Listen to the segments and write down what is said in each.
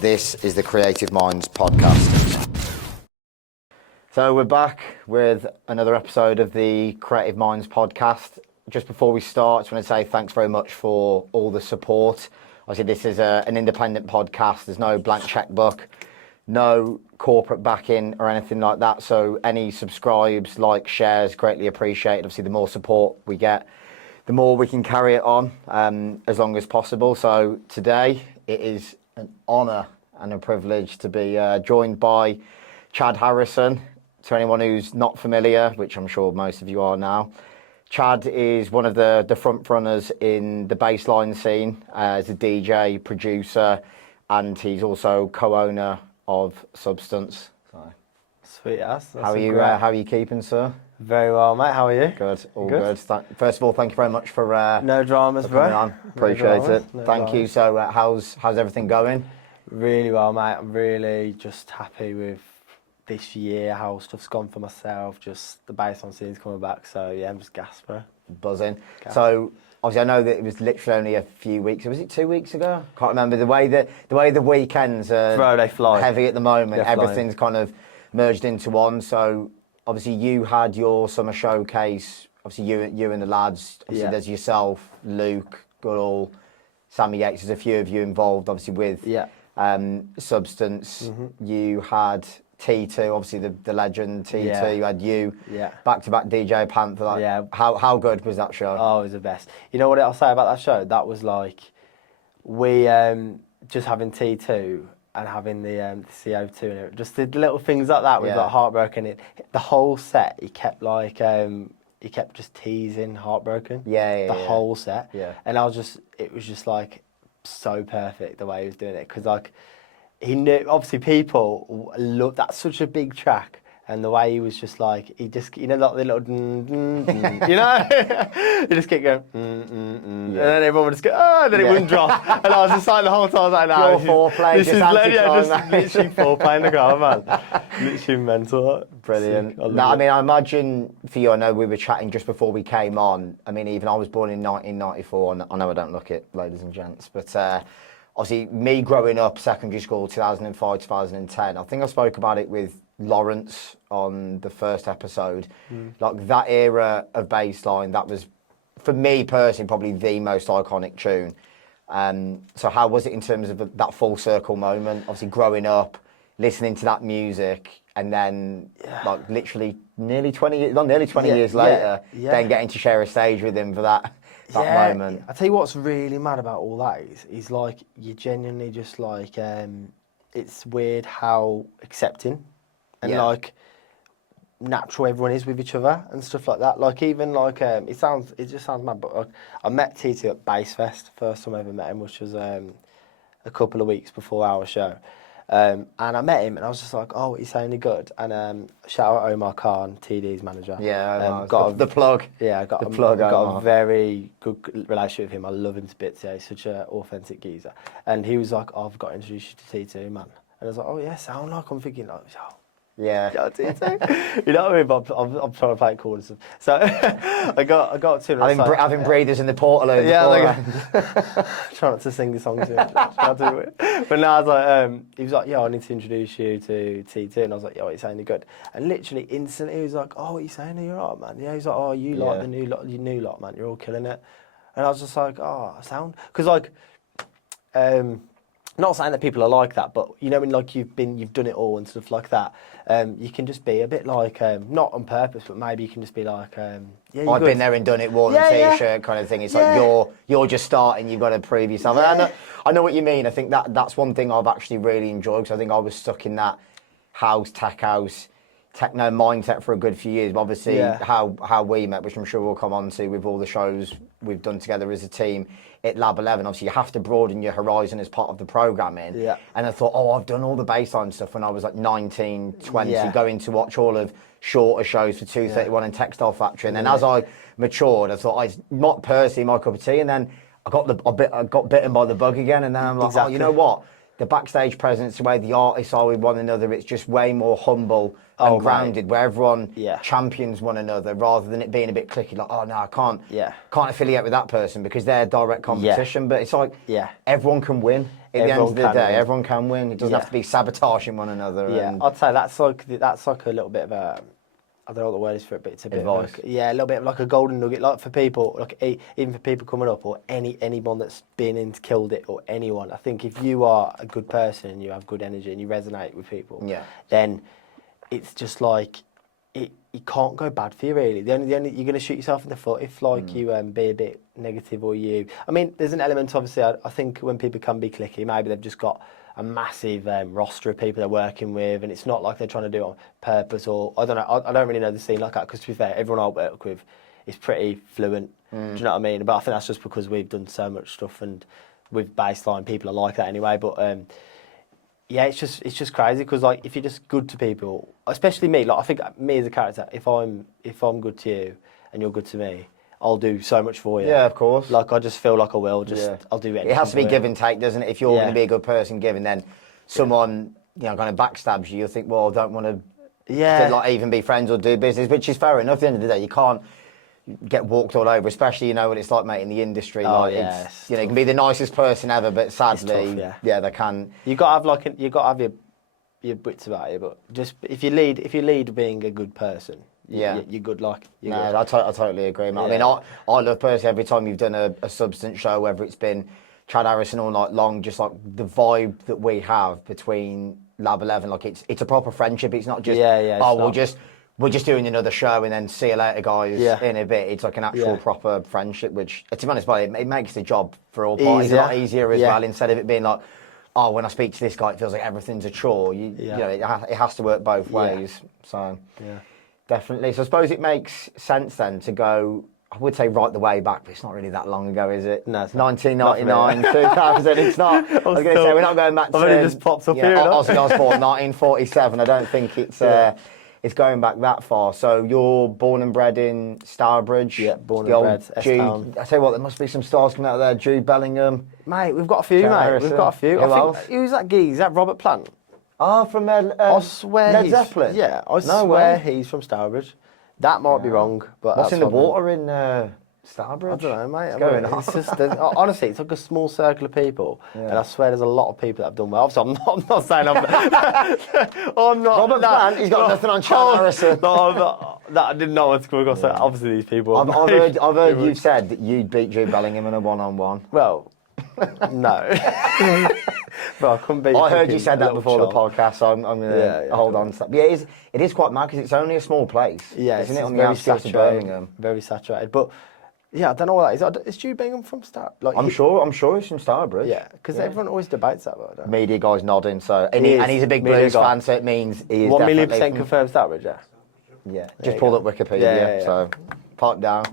This is the Creative Minds podcast. So we're back with another episode of the Creative Minds podcast. Just before we start, I just want to say thanks very much for all the support. Obviously, this is an independent podcast. There's no blank checkbook, no corporate backing or anything like that. So any subscribes, likes, shares, greatly appreciated. Obviously, the more support we get, the more we can carry it on as long as possible. So today it is an honour and a privilege to be joined by Chad Harrison. To anyone who's not familiar, which I'm sure most of you are now, Chad is one of the front runners in the Bassline scene as a DJ, producer, and he's also co-owner of Substance. So, sweet ass. How are you keeping, sir? Very well, mate. How are you? Good, all good. First of all, thank you very much for no dramas, for coming bro. on. Appreciate it. No Thank you. So, how's everything going? Really well, mate. I'm really just happy with this year, how stuff's gone for myself. Just the Bassline scene's coming back. So yeah, I'm just gassed, bro. Buzzing. So obviously, I know that it was literally only a few weeks. Was it 2 weeks ago? Can't remember the way the weekends are. Bro, they fly. Heavy at the moment. They're Everything's kind of merged into one. So obviously, you had your summer showcase. Obviously, you and the lads. Obviously, there's yourself, Luke, Goodall, Sammy Yates. There's a few of you involved. Obviously, with Substance. Mm-hmm. You had T2, obviously the legend T2. Yeah. You had you. Yeah. Back-to-back DJ Panther. Like, how good was that show? Oh, it was the best. You know what I'll say about that show? That was like we just having T2 and having the CO2 and it, just the little things like that was like Heartbroken. The whole set, he kept just teasing Heartbroken. The whole set. Yeah. And it was just like so perfect the way he was doing it because like he knew obviously people love that's such a big track and the way he was just like he just like the little you know he just kept going and then everyone would just go and then it wouldn't drop and I was just like the whole time I was like no this is literally foreplay in the car, man. Literally mental. Brilliant. I mean, I imagine for you, I know we were chatting just before we came on. I mean, even I was born in 1994 and I know I don't look it, ladies and gents, but obviously me growing up secondary school 2005 2010, I think I spoke about it with Lawrence on the first episode. Like that era of Bassline, that was for me personally probably the most iconic tune. So how was it in terms of that full circle moment, obviously growing up listening to that music and then like literally nearly 20 years later then getting to share a stage with him for that moment? I tell you what's really mad about all that is like you genuinely just like it's weird how accepting and like natural everyone is with each other and stuff like that. Like even like it just sounds mad, but like, I met Tito at Bass Fest, first time I ever met him, which was a couple of weeks before our show. And I met him and I was just like, oh, he's sounding good. And shout out Omar Khan, TD's manager. Yeah, got the plug. Yeah, I got a very good relationship with him. I love him to bits. Yeah, he's such an authentic geezer. And he was like, oh, I've got to introduce you to T2, man. And I was like, oh yeah, sound like I'm thinking like, oh. Yeah. You know what I mean? But I'm trying to play it cool and stuff. So I got to him. Having breathers in the portal. Try not to sing the song to him. But now I was like, he was like, yeah, I need to introduce you to T2. And I was like, yeah, he's sounding good. And literally instantly he was like, oh, what are you saying? You're right, man. Yeah, he's like, oh, you like the new lot, man. You're all killing it. And I was just like, oh, sound. Because like, not saying that people are like that, but you know when like you've done it all and stuff like that, you can just be a bit like not on purpose, but maybe you can just be like, I've been there and done it, worn a t-shirt kind of thing. It's like you're just starting, you've got to prove yourself. And I know what you mean. I think that's one thing I've actually really enjoyed because I think I was stuck in that tech house, techno mindset for a good few years. But obviously how we met, which I'm sure we'll come on to with all the shows we've done together as a team at Lab 11, obviously you have to broaden your horizon as part of the programming. Yeah. And I thought, I've done all the Bassline stuff when I was like 19, 20, going to watch all of shorter shows for 231 and Textile Factory. And then as I matured, I thought, it's not personally my cup of tea. And then I got bitten by the bug again. And then I'm like, you know what? The backstage presence, the way the artists are with one another, it's just way more humble and grounded, where everyone champions one another rather than it being a bit cliquey, like, oh no, I can't affiliate with that person because they're direct competition. But it's like everyone can win. At the end of the day, everyone can win. It doesn't have to be sabotaging one another. Yeah, and I'd say that's like a little bit of a, I don't know what the word is for it, but it's a bit advice. like, a little bit of like a golden nugget, like for people, like even for people coming up or anyone that's been and killed it or anyone. I think if you are a good person and you have good energy and you resonate with people, then it's just like it can't go bad for you really. The only you're going to shoot yourself in the foot if like you be a bit negative or you. I mean, there's an element obviously. I think when people can be cliquey, maybe they've just got a massive roster of people they're working with, and it's not like they're trying to do it on purpose, or I don't know. I don't really know the scene like that because to be fair, everyone I work with is pretty fluent. Do you know what I mean? But I think that's just because we've done so much stuff, and with Bassline, people are like that anyway. But yeah, it's just crazy because like if you're just good to people, especially me, like I think me as a character, if I'm good to you and you're good to me, I'll do so much for you. Yeah, of course. Like I just feel like I will. I'll do anything. It has to be give and take, doesn't it? If you're going to be a good person giving, then someone kind of backstabs you, you'll think, well, I don't want to like even be friends or do business, which is fair enough. At the end of the day, you can't get walked all over, especially what it's like, mate, in the industry. Oh, like it's you can be the nicest person ever, but sadly, tough, they can. You got to have your wits about you, but just if you lead being a good person. You're good. Good. I totally agree, mate. I mean, I love personally every time you've done a substance show, whether it's been Chad Harrison all night long, just like the vibe that we have between Lab 11, like it's a proper friendship. It's not just we're just doing another show and then see you later, guys. In a bit, it's like an actual proper friendship. Which, to be honest, it makes the job for all parties a lot easier as well. Instead of it being like, oh, when I speak to this guy, it feels like everything's a chore. It has to work both ways. So definitely. So I suppose it makes sense then to go, I would say right the way back, but it's not really that long ago, is it? No, it's 1999, 2000, it's not. I was going to say, we're not going back to... I've only just popped up here. Ozzy Osbourne, 1947. I don't think it's going back that far. So you're born and bred in Stourbridge. Yeah, born and bred, S-Town. I tell you what, there must be some stars coming out of there. Jude Bellingham. Mate, we've got a few, mate. We've got a few. Who's that geek? Is that Robert Plant? Oh, from I swear Led Zeppelin? Yeah, I swear he's from Stourbridge. That might be wrong, but what's in the water in Stourbridge? I don't know, mate. What's going on? It's just, honestly, it's like a small circle of people, and I swear there's a lot of people that have done well. So I'm not saying I'm not. Robert Plant, he's got nothing on Chad Harrison. No, I didn't know what's coming across. So obviously, these people. I've heard you said that you'd beat Jude Bellingham in a one-on-one. Well, no. But I couldn't beat. I heard you said that before the podcast, so I'm going to hold on to that. But yeah, it is quite mad because it's only a small place. Yeah, isn't it? On the outskirts of Birmingham. Very saturated, but. Yeah, I don't know what that is. Is Jude Bellingham from Stourbridge? Like, I'm sure he's from Stourbridge. Yeah, because everyone always debates that. But media guy's nodding, so and he's a big Blues fan, so it means he is 1,000,000% confirmed Stourbridge. Yeah, just pulled up Wikipedia, so pipe down.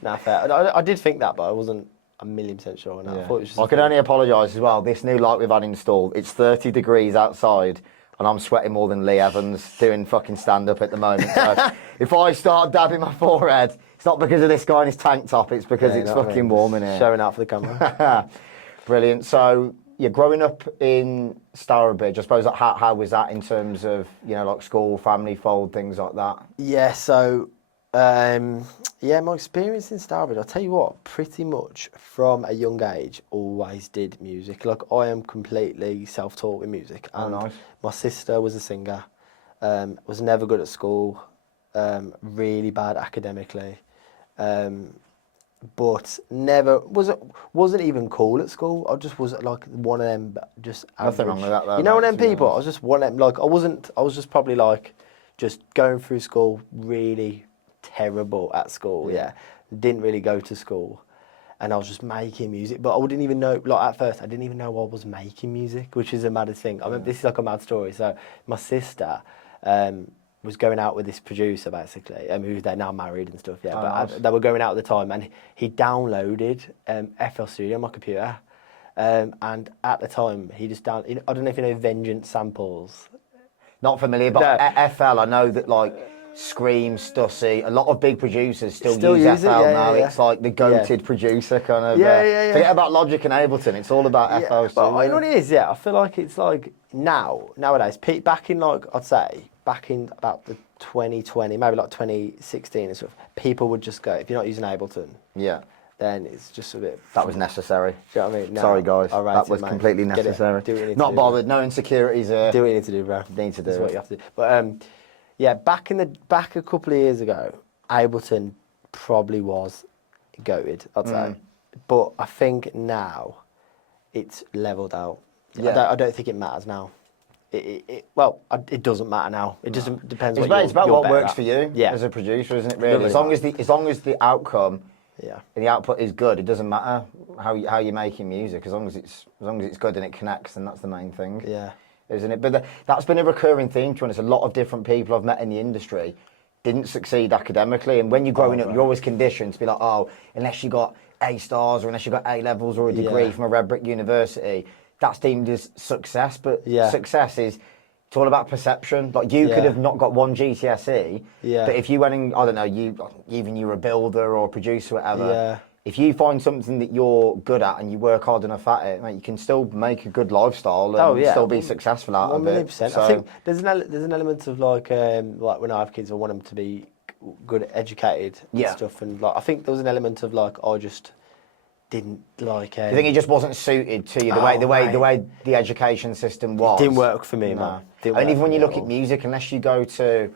Nah, fair. I did think that, but I wasn't 1,000,000% sure. No, I thought it was just I can only apologise as well. This new light we've had installed, it's 30 degrees outside. And I'm sweating more than Lee Evans doing fucking stand-up at the moment. So if I start dabbing my forehead, it's not because of this guy in his tank top, it's because it's fucking warm in here. Showing out for the camera. Brilliant. So, growing up in Stourbridge, I suppose, how was that in terms of, like school, family fold, things like that? Yeah, so, my experience in Stourbridge, I'll tell you what, pretty much from a young age, always did music. Like, I am completely self-taught with music. Oh, nice. My sister was a singer, was never good at school, really bad academically, but never wasn't even cool at school. I just was like one of them, just average. Nothing wrong with that though. You know, one of them people. I was just one of them. Like I was just probably like just going through school, really terrible at school. Yeah, didn't really go to school. And I was just making music, but I didn't even know, like at first, I didn't even know I was making music, which is the maddest thing. I mean, this is like a mad story. So my sister was going out with this producer, basically, who they're now married and stuff, nice. They were going out at the time, and he downloaded FL Studio on my computer. And at the time, he just I don't know if you know Vengeance samples. Not familiar, but FL, I know that, like, Scream, Stussy, a lot of big producers still use FL now. It's like the goated producer kind of. Forget about Logic and Ableton. It's all about FL. But you know what it is? I feel like it's like nowadays. Back in about the 2020, maybe like 2016 and stuff. People would just go, if you're not using Ableton, then it's just a bit. That was necessary. Do you know what I mean? No, Sorry, guys. I rate That it, was mate. completely Get it. necessary. Do what you need to Not do, bothered. No insecurities here. Do what you need to do, bro. Need to do That's it. what you have to do. But yeah, back a couple of years ago, Ableton probably was goated, I'd say. But I think now it's leveled out. Yeah. I don't think it matters now. It doesn't matter now. It just depends. It's about you're what better works at. for you Yeah. as a producer, isn't it? Really Really, as long as the outcome, Yeah. and the output is good, it doesn't matter how you're making music. As long as it's good and it connects, then that's the main thing. Yeah. Isn't it? But that's been a recurring theme to us. A lot of different people I've met in the industry didn't succeed academically, and when you're growing up, you're always conditioned to be like, oh, unless you got A stars or unless you got A levels or a degree from a red brick university, that's deemed as success. But success is, it's all about perception. Like you could have not got one GCSE, but if you went and, I don't know, you're a builder or a producer or whatever, if you find something that you're good at and you work hard enough at it, mate, you can still make a good lifestyle and still be successful out of it. 100%. So, I think there's an element of like when I have kids, I want them to be good, educated and stuff, and like I think there was an element of like I just didn't like. I think it just wasn't suited to you the way the education system was. It didn't work for me, man. And even when you look at music, unless you go to,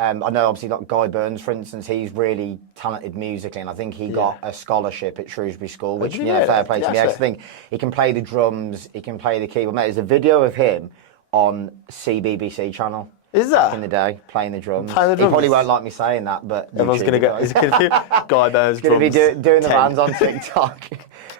I know obviously like Guy Burns, for instance, he's really talented musically, and I think he got a scholarship at Shrewsbury School, which fair play to him. I think he can play the drums, he can play the keyboard. Mate, there's a video of him on CBBC channel. Is that? Back in the day, playing the drums. Playing the drums. He probably won't like me saying that, but everyone's going to go. He's going to be Guy Burns. Going to be doing the bands on TikTok.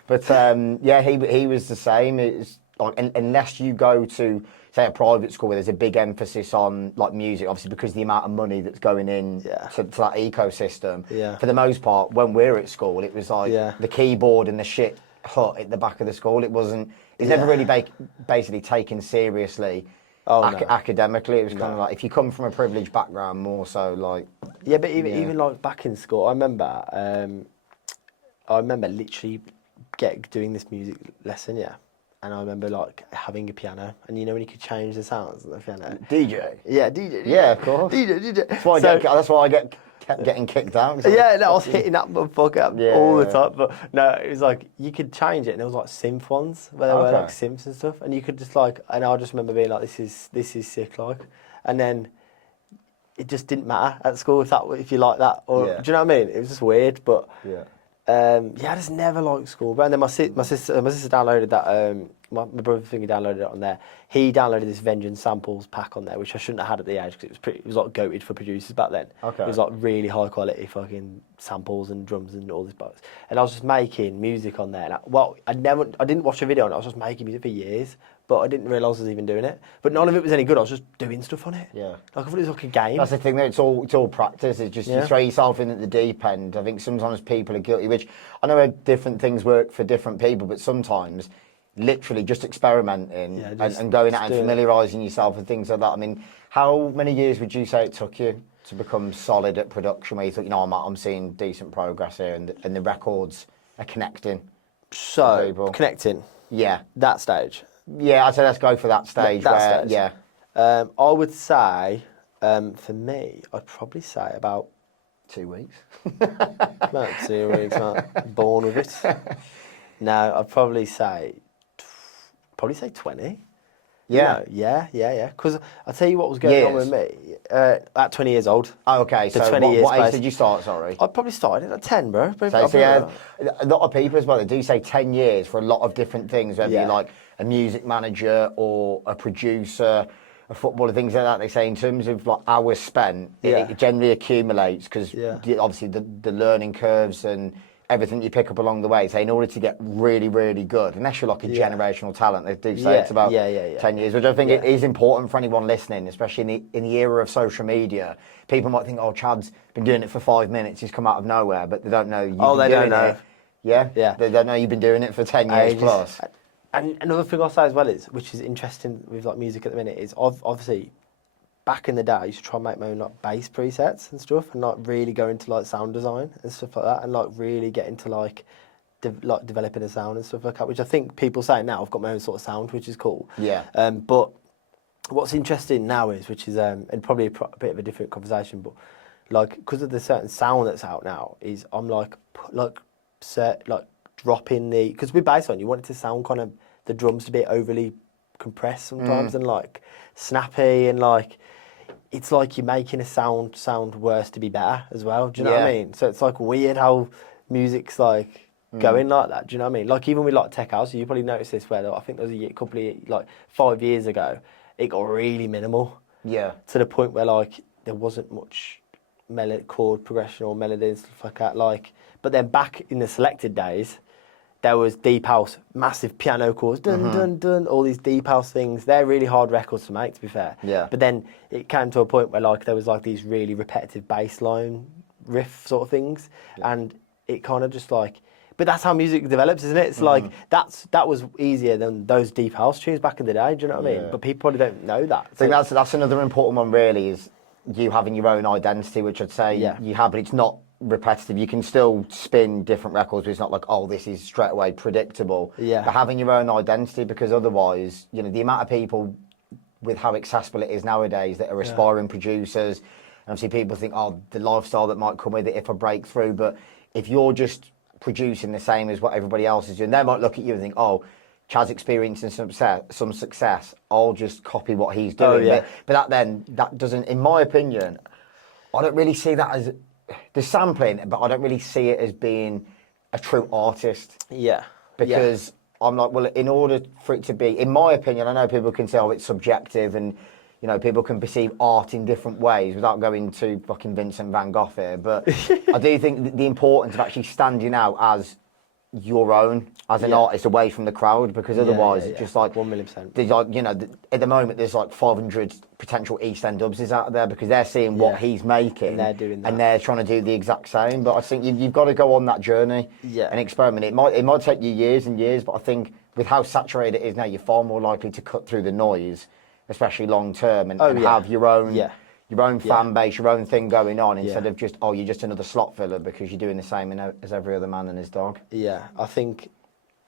But he was the same. It's like unless you go to say a private school where there's a big emphasis on like music, obviously because of the amount of money that's going in to that ecosystem. Yeah. For the most part, when we're at school, it was like the keyboard and the shit hut at the back of the school. It wasn't. It's never really basically taken seriously. Academically, it was kind of like if you come from a privileged background, more so like. Yeah, but even like back in school, I remember literally doing this music lesson, and I remember like having a piano, and you know when you could change the sounds on the piano. DJ. Yeah, DJ. Yeah, of course. DJ. That's why I kept getting kicked out. Yeah, no, I was hitting that motherfucker all the time. But no, it was like you could change it, and there was like synth ones where there were like synths and stuff, and you could just like, and I just remember being like, this is sick, like, and then it just didn't matter at school if you like that, or do you know what I mean? It was just weird, but I just never liked school. But and then my sister downloaded that. My brother thinking downloaded it on there. He downloaded this Vengeance Samples pack on there, which I shouldn't have had at the age because it was like goated for producers back then. Okay. It was like really high quality fucking samples and drums and all this bucks. And I was just making music on there. I didn't watch a video on it. I was just making music for years, but I didn't realise I was even doing it. But none of it was any good. I was just doing stuff on it. Yeah. Like I thought it was like a game. That's the thing. Though, it's all practice. It's just you throw yourself in at the deep end. I think sometimes people are guilty, which I know different things work for different people, but sometimes. Literally just experimenting and going out and familiarising yourself with things like that. I mean, how many years would you say it took you to become solid at production where you thought, you know, I'm seeing decent progress here and the records are connecting? So, connecting? Yeah. That stage? Yeah, I'd say let's go for that stage. Stage. Yeah. I would say, for me, I'd probably say about 2 weeks. About 2 weeks, not born with it. No, I'd probably say 20. Yeah. Yeah. Because I'll tell you what was going on with me. At 20 years old. Oh, okay. So 20 years what age did you start, sorry? I probably started at 10, bro. So a lot of people as well, they do say 10 years for a lot of different things, whether you're like a music manager or a producer, a footballer, things like that. They say in terms of like hours spent, it generally accumulates because obviously the learning curves and everything you pick up along the way. So in order to get really, really good, unless you're like a generational talent, they do say it's about 10 years, which I think it is important for anyone listening, especially in the era of social media. People might think, oh, Chad's been doing it for 5 minutes, he's come out of nowhere, but they don't know you've been doing it. Yeah? They don't know you've been doing it for 10 years plus. And another thing I'll say as well is, which is interesting with like music at the minute, is obviously back in the day, I used to try and make my own like bass presets and stuff, and like really go into like sound design and stuff like that, and like really get into like developing a sound and stuff like that. Which I think people say now I've got my own sort of sound, which is cool. Yeah. But what's interesting now is, which is and probably a bit of a different conversation, but like because of the certain sound that's out now, is I'm like like dropping the, because with Bassline you want it to sound kind of, the drums to be overly compressed sometimes and like snappy, and like it's like you're making a sound worse to be better as well. Do you know what I mean? So it's like weird how music's like going like that. Do you know what I mean? Like even with like tech house, you probably noticed this where I think there was a couple of like 5 years ago, it got really minimal. Yeah. To the point where like there wasn't much chord progression or melody and stuff like that. Like, but then back in the selected days, there was deep house, massive piano chords, dun dun dun, all these deep house things. They're really hard records to make, to be fair. Yeah. But then it came to a point where like there was like these really repetitive bass line riff sort of things, and it kind of just like. But that's how music develops, isn't it? It's like that was easier than those deep house tunes back in the day. Do you know what I mean? But people probably don't know that. I think that's another important one. Really, is you having your own identity, which I'd say you have, but it's not repetitive. You can still spin different records, but it's not like, oh, this is straight away predictable. Yeah. But having your own identity, because otherwise, you know, the amount of people with how accessible it is nowadays that are aspiring producers, and obviously people think, oh, the lifestyle that might come with it if I break through. But if you're just producing the same as what everybody else is doing, they might look at you and think, oh, Chad's experiencing some success, I'll just copy what he's doing. But that doesn't, in my opinion, I don't really see that as, there's sampling, but I don't really see it as being a true artist. Yeah. Because I'm like, well, in order for it to be, in my opinion, I know people can say, oh, it's subjective, and you know, people can perceive art in different ways without going to fucking Vincent van Gogh here. But I do think the importance of actually standing out as your own, as an artist, away from the crowd, because otherwise it's just like 1,000,000%. There's like, you know, at the moment there's like 500 potential East End dubs out there because they're seeing what he's making and they're doing that, and they're trying to do the exact same. But I think you've got to go on that journey and experiment. It might take you years and years, but I think with how saturated it is now, you're far more likely to cut through the noise, especially long term, and have your own fan base, your own thing going on, instead of just, oh, you're just another slot filler because you're doing the same as every other man and his dog. Yeah, I think,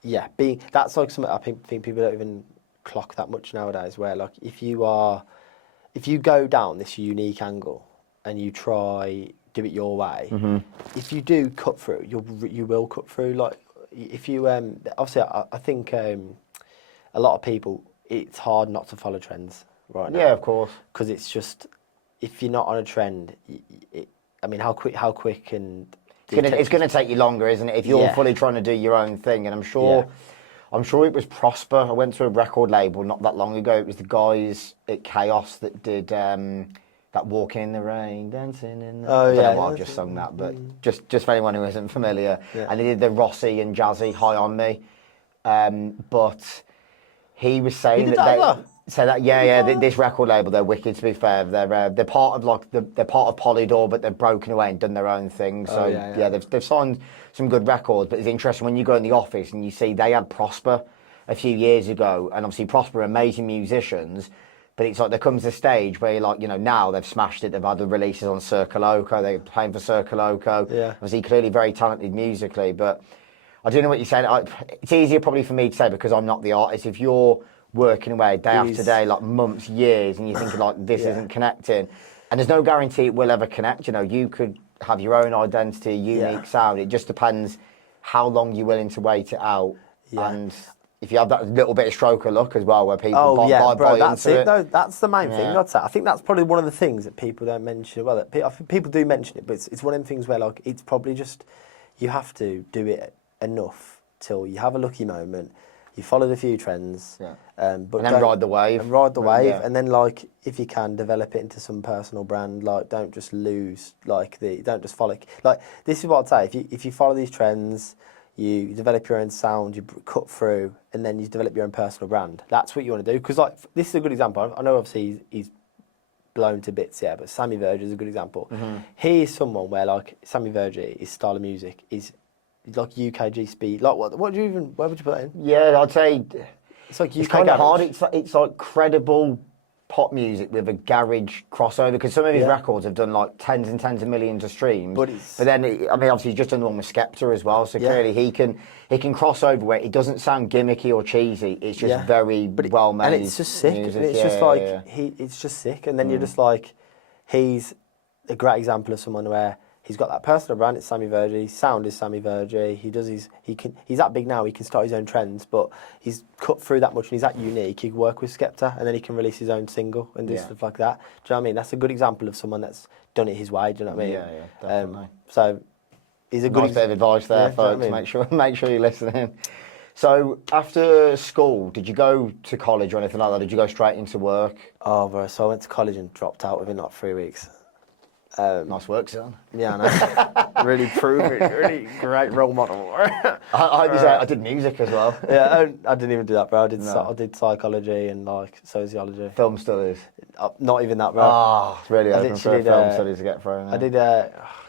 that's like something I think people don't even clock that much nowadays, where like if you go down this unique angle and you try do it your way, if you do cut through, you will cut through. Like if you obviously I think a lot of people, it's hard not to follow trends right now. Yeah, of course. Because it's just, if you're not on a trend, I mean, how quick and it's going to take you longer, isn't it? If you're fully trying to do your own thing, and I'm sure it was Prosper. I went to a record label not that long ago. It was the guys at Chaos that did that Walking in the Rain, Dancing in the... I don't know why I've just sung that, but just for anyone who isn't familiar. Yeah. And they did the Rossi and Jazzy High on Me. But he was saying this record label, they're wicked, to be fair. They're part of they're part of Polydor, but they've broken away and done their own thing. So they've signed some good records. But it's interesting when you go in the office and you see they had Prosper a few years ago, and obviously Prosper are amazing musicians. But it's like there comes a stage where you're like, you know, now they've smashed it. They've had the releases on Circa Loco. They're playing for Circa Loco. Yeah. Obviously, clearly very talented musically. But I do know what you're saying. It's easier probably for me to say because I'm not the artist. If you're working away day after day, like months, years, and you're thinking like this isn't connecting, and there's no guarantee it will ever connect. You know, you could have your own identity, unique sound. It just depends how long you're willing to wait it out. Yeah. And if you have that little bit of stroke of luck as well, where people buy that's into it. No, that's the main thing. I'd say. I think that's probably one of the things that people don't mention. Well, I think people do mention it, but it's one of them things where like it's probably just you have to do it enough till you have a lucky moment. You followed a few trends, but and then ride the wave. And then like if you can develop it into some personal brand. Like don't just lose. Don't just follow. Like this is what I'd say. If you follow these trends, you develop your own sound, you cut through, and then you develop your own personal brand. That's what you want to do. Because like this is a good example. I know obviously he's blown to bits, but Sammy Verge is a good example. Mm-hmm. He is someone where like Sammy Verge, his style of music is like UKG speed. Like what do you even? Where would you put that in? Yeah, I'd say it's like it's kind of hard. It's like credible pop music with a garage crossover, because some of his records have done like tens and tens of millions of streams. But then I mean, obviously he's just done one with Skepta as well. So clearly he can cross over where it doesn't sound gimmicky or cheesy. It's just very well made. And it's just sick. Music. And it's just like it's just sick. And then you're just like, he's a great example of someone where he's got that personal brand. It's Sammy Vergy. His sound is Sammy Vergy. He's that big now. He can start his own trends, but he's cut through that much and he's that unique. He can work with Skepta and then he can release his own single and do stuff like that. Do you know what I mean? That's a good example of someone that's done it his way. Do you know what I mean? Yeah, definitely. So he's a good nice bit of advice there, folks. I mean? Make sure you're listening. So after school, did you go to college or anything like that? Did you go straight into work? Oh, bro. So I went to college and dropped out within like 3 weeks. Nice work, son. Yeah, I know. Really great role model. I did music as well. Yeah, I didn't even do that, bro. I did psychology and like sociology. Film studies. Not even that, bro. Oh, it's really open for film studies to get thrown. I did.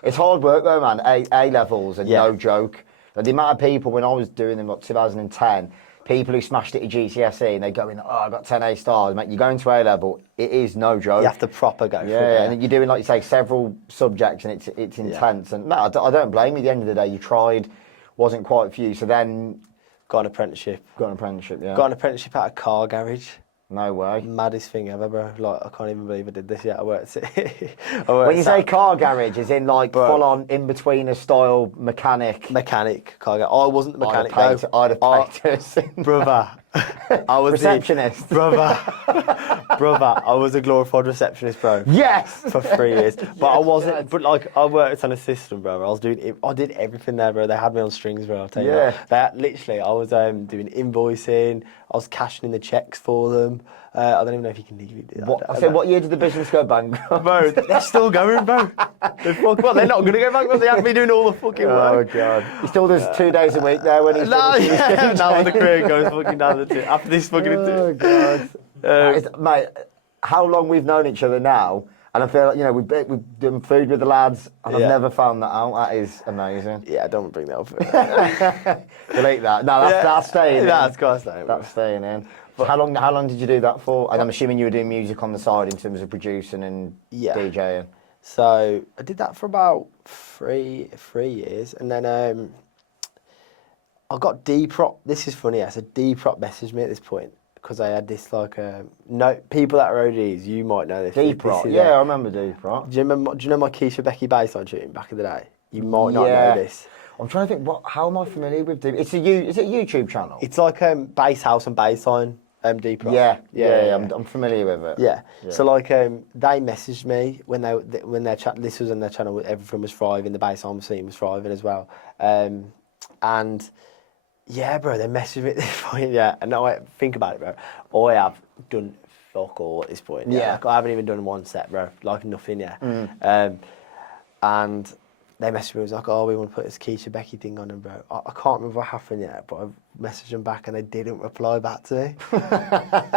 It's hard work though, man. A levels and no joke. The amount of people when I was doing them, like 2010. People who smashed it at GCSE and they go in, I got 10 A stars. Mate, you go into A level, it is no joke. You have to proper go. Yeah, and you're doing, like you say, several subjects and it's intense. And no, I don't blame you. At the end of the day, you tried, wasn't quite for you. So then, got an apprenticeship. Yeah. Got an apprenticeship at a car garage. No way. Maddest thing ever, bro. Like, I can't even believe I did this yet. When you say car garage, is in like full on in-betweener style mechanic? Mechanic, car garage. I wasn't the mechanic, I'd have paid us. Brother. I was receptionist. Brother, I was a glorified receptionist, bro. Yes! For 3 years. But I wasn't, but like, I worked on a system, bro. I did everything there, bro. They had me on strings, bro, I'll tell you that. Literally, I was doing invoicing, I was cashing in the checks for them. I don't even know if you can legally do that. What year did the business go bankrupt? Bro, they're still going, bro. They're not going to go bankrupt. They had me doing all the fucking work. Oh, God. He still does 2 days a week there when he's now the career goes fucking down the tip. After this fucking... Oh, God. Mate, how long we've known each other now, and I feel like, you know, we've done food with the lads, and I've never found that out. That is amazing. Yeah, don't bring that up. Delete that. No, that's staying in. That's got to stay in. That's staying in. But how long did you do that for? And I'm assuming you were doing music on the side in terms of producing and DJing. So I did that for about three years, and then I got Depop. This is funny. So Depop messaged me at this point because I had this like people that are OGs. You might know this. Depop. I remember Depop. Do you know my Keisha Becky Bassline shooting back in the day? You might not know this. I'm trying to think. How am I familiar with Depop? Is it a YouTube channel? It's like Bass House and Bassline. Depop. Yeah. I'm familiar with it. Yeah. So like they messaged me when their chat. This was on their channel. Everything was thriving. The bassline scene was thriving as well. And yeah, bro, they messaged me at this point. Yeah, and now I think about it, bro. I have done fuck all at this point. Yeah. Like, I haven't even done one set, bro. Like nothing. Yeah. And they messaged me, was like, we want to put this Keisha Becky thing on, and bro, I can't remember what happened yet, but I messaged them back and they didn't reply back to me.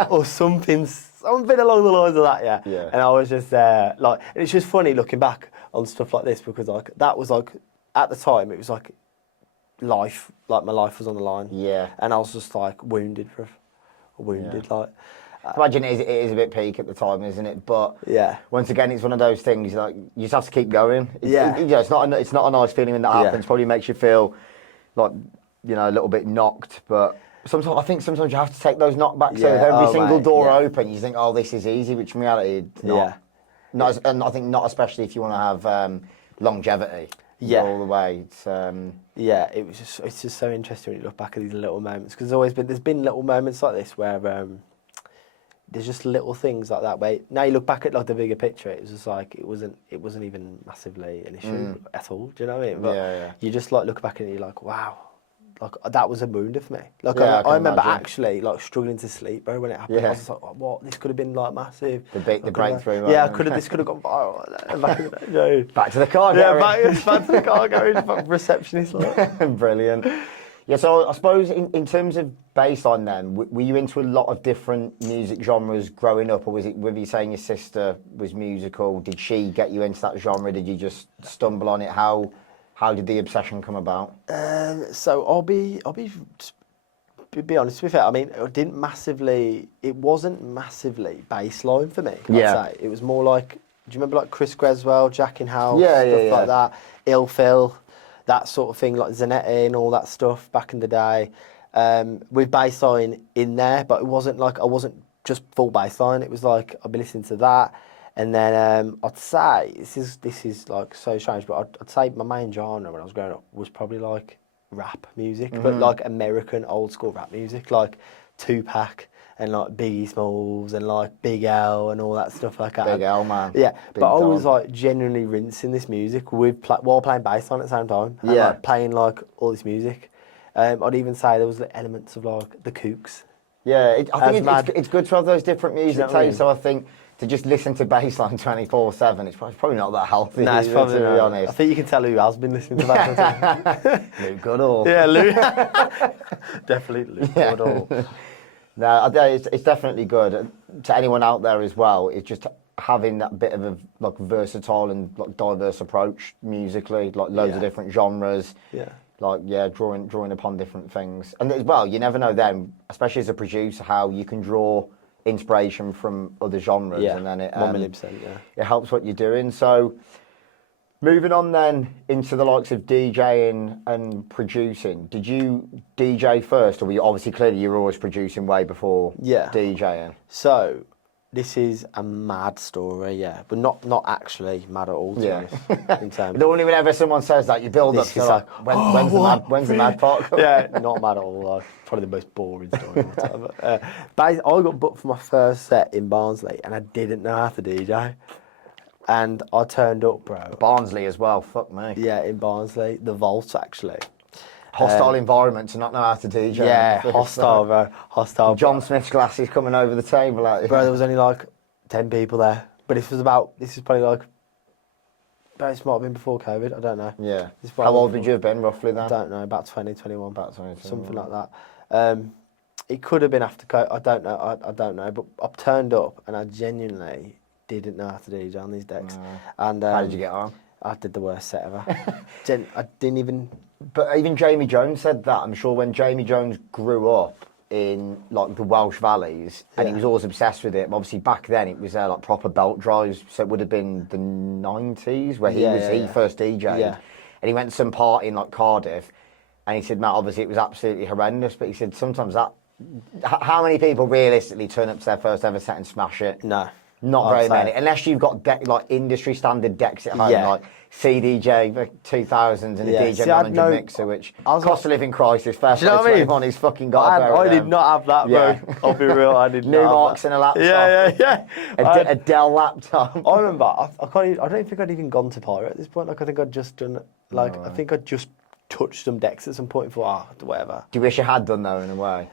Or something along the lines of that, yeah. And I was just like, and it's just funny looking back on stuff like this because like that was like, at the time, it was like life, like my life was on the line. Yeah. And I was just like wounded, bro. Like. Imagine it is a bit peak at the time, isn't it? But once again, it's one of those things like you just have to keep going. It's not a nice feeling when that happens. Probably makes you feel like a little bit knocked. But sometimes I think you have to take those knockbacks. So if every single door open, you think, this is easy, which in reality, it's not. And I think not especially if you want to have longevity. All the way. It's just so interesting when you look back at these little moments because there's been little moments like this where. There's just little things like that where now you look back at like the bigger picture, it was just like it wasn't even massively an issue at all. Do you know what I mean? But you just like look back and you're like, wow, like that was a wounder for me. Like I remember actually like struggling to sleep, bro, when it happened. I was just like, what? This could have been like massive. The breakthrough. This could have gone viral. Back to the car garage. Back to the car garage. Receptionist. Like. Brilliant. Yeah, so I suppose in terms of bassline then, were you into a lot of different music genres growing up, or were you saying your sister was musical? Did she get you into that genre? Did you just stumble on it? How did the obsession come about? So I'll be honest, to be fair, I mean, it wasn't massively bassline for me, I'd say. It was more like, do you remember like Chris Greswell, Jack in House, stuff like that, Ill Phil, that sort of thing, like Zanetti and all that stuff back in the day, with bassline in there, but it wasn't like, I wasn't just full bassline, it was like, I'd be listening to that, And then I'd say this is like so strange, but I'd say my main genre when I was growing up was probably like rap music, but like American old school rap music, like Tupac and like Biggie Smalls and like Big L and all that stuff like that. Big L, man. Yeah, Big but I was Dog. like genuinely rinsing this music while playing Bassline at the same time. And, Yeah. like, playing like all this music. I'd even say there was like, elements of like the Kooks. Yeah, I think mad. it's good to have those different music know what I mean? tastes. So I think to just listen to Bassline 24/7, it's probably not that healthy. No, it's probably to be not. honest. I think you can tell who has been listening to Bassline. Luke Goodall. Yeah, Luke. Definitely Luke Goodall. No, it's definitely good. To anyone out there as well, it's just having that bit of a like versatile and like diverse approach musically, like loads of different genres. Yeah. Like drawing upon different things, and as well, you never know then, especially as a producer, how you can draw inspiration from other genres, Yeah, and then it 1,000,000%, yeah. it helps what you're doing. So, moving on then into the likes of DJing and producing. Did you DJ first, or were you obviously clearly you were always producing way before DJing? So, this is a mad story, yeah, but not actually mad at all. To be honest, in terms. Whenever someone says that, you build up. You're like, when's the mad part coming? Yeah, not mad at all. Like, probably the most boring story of all time. I got booked for my first set in Barnsley, and I didn't know how to DJ. And I turned up, bro. Barnsley as well. Fuck me. Yeah, in Barnsley, the Vault actually. Hostile environment to not know how to DJ. Yeah, hostile, bro. Hostile. John Smith's glasses coming over the table at you. Bro, there was only like 10 people there. But this is probably like, this might have been before COVID, I don't know. Yeah. How old would you have been roughly then? I don't know, about 20, 21. About 20, 21. Something like that. It could have been after COVID, I don't know, I don't know. But I turned up and I genuinely didn't know how to DJ on these decks. No. And How did you get on? I did the worst set ever. I didn't even... But even Jamie Jones said that. I'm sure when Jamie Jones grew up in like the Welsh valleys, and he was always obsessed with it. But obviously back then it was like proper belt drives, so it would have been the 90s where he first DJ'd. Yeah. And he went to some party in like Cardiff, and he said, Matt, obviously it was absolutely horrendous, but he said sometimes that. How many people realistically turn up to their first ever set and smash it? No. Not very many, unless you've got like industry standard decks at home, like CDJ 2000s and a DJ 900 mixer, which cost of living crisis. Fair play to anyone who's fucking got a pair I of did them. not have that, bro. I'll be real, I did not. Numarks and a laptop. Yeah. A Dell laptop. I remember, I don't think I'd even gone to Pirate at this point. Like, I think I'd just done, like, I think I'd just touched some decks at some point for whatever. Do you wish you had done though, in a way?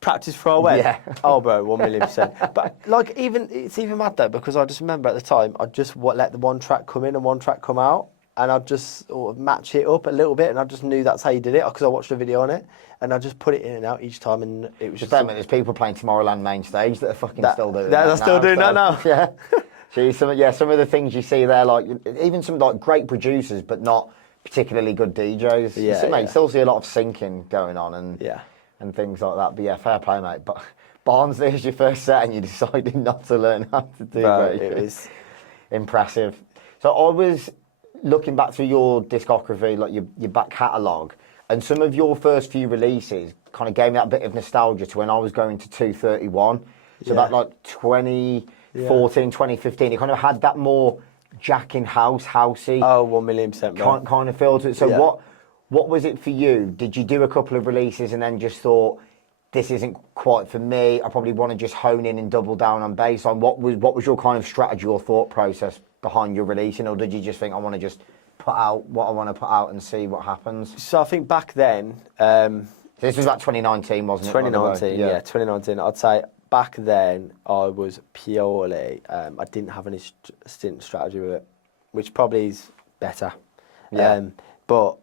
Practice for a way. Yeah. Oh, bro, 1,000,000%. But like, it's even mad though, because I just remember at the time I'd just let the one track come in and one track come out, and I'd just sort of match it up a little bit, and I just knew that's how you did it because I watched a video on it, and I just put it in and out each time, and it was just there's people playing Tomorrowland main stage that are fucking still doing that. They're still doing that now. Yeah. See, some of the things you see there, like even some like great producers, but not particularly good DJs. You still see a lot of syncing going on, and things like that. But yeah, fair play, mate. But Barnsley is your first set and you decided not to learn how to do it. It was impressive. So I was looking back through your discography, like your back catalogue, and some of your first few releases kind of gave me that bit of nostalgia to when I was going to 231. So about like 2014, 2015, it kind of had that more jacking housey. Oh, 1,000,000%. Kind of feel to it. So what was it for you? Did you do a couple of releases and then just thought, this isn't quite for me, I probably want to just hone in and double down on bass? What was your kind of strategy or thought process behind your releasing? Or did you just think, I want to just put out what I want to put out and see what happens? So I think back then... this was like 2019, wasn't it? 2019, yeah, 2019. I'd say back then I was purely... I didn't have any stint strategy with it, which probably is better. Yeah. But...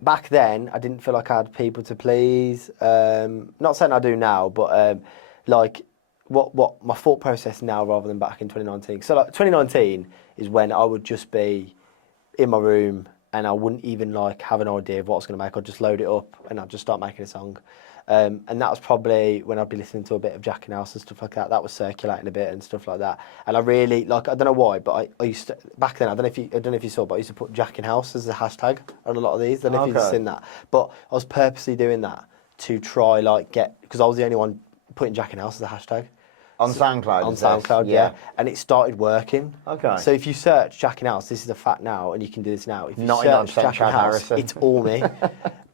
back then, I didn't feel like I had people to please. Not saying I do now, but like what my thought process now rather than back in 2019. So like 2019 is when I would just be in my room and I wouldn't even like have an idea of what I was going to make. I'd just load it up and I'd just start making a song. And that was probably when I'd be listening to a bit of Jacking House and stuff like that. That was circulating a bit and stuff like that. And I really I don't know why, but I used to back then. I don't know if you saw, but I used to put Jacking House as a hashtag on a lot of these. I don't know if you've seen that, but I was purposely doing that to try because I was the only one putting Jacking House as a hashtag. On SoundCloud? On SoundCloud, yeah. And it started working. Okay. So if you search Jacking House, this is a fact now, and you can do this now. If you 99% search Jacking Chad House, Harrison. it's all me.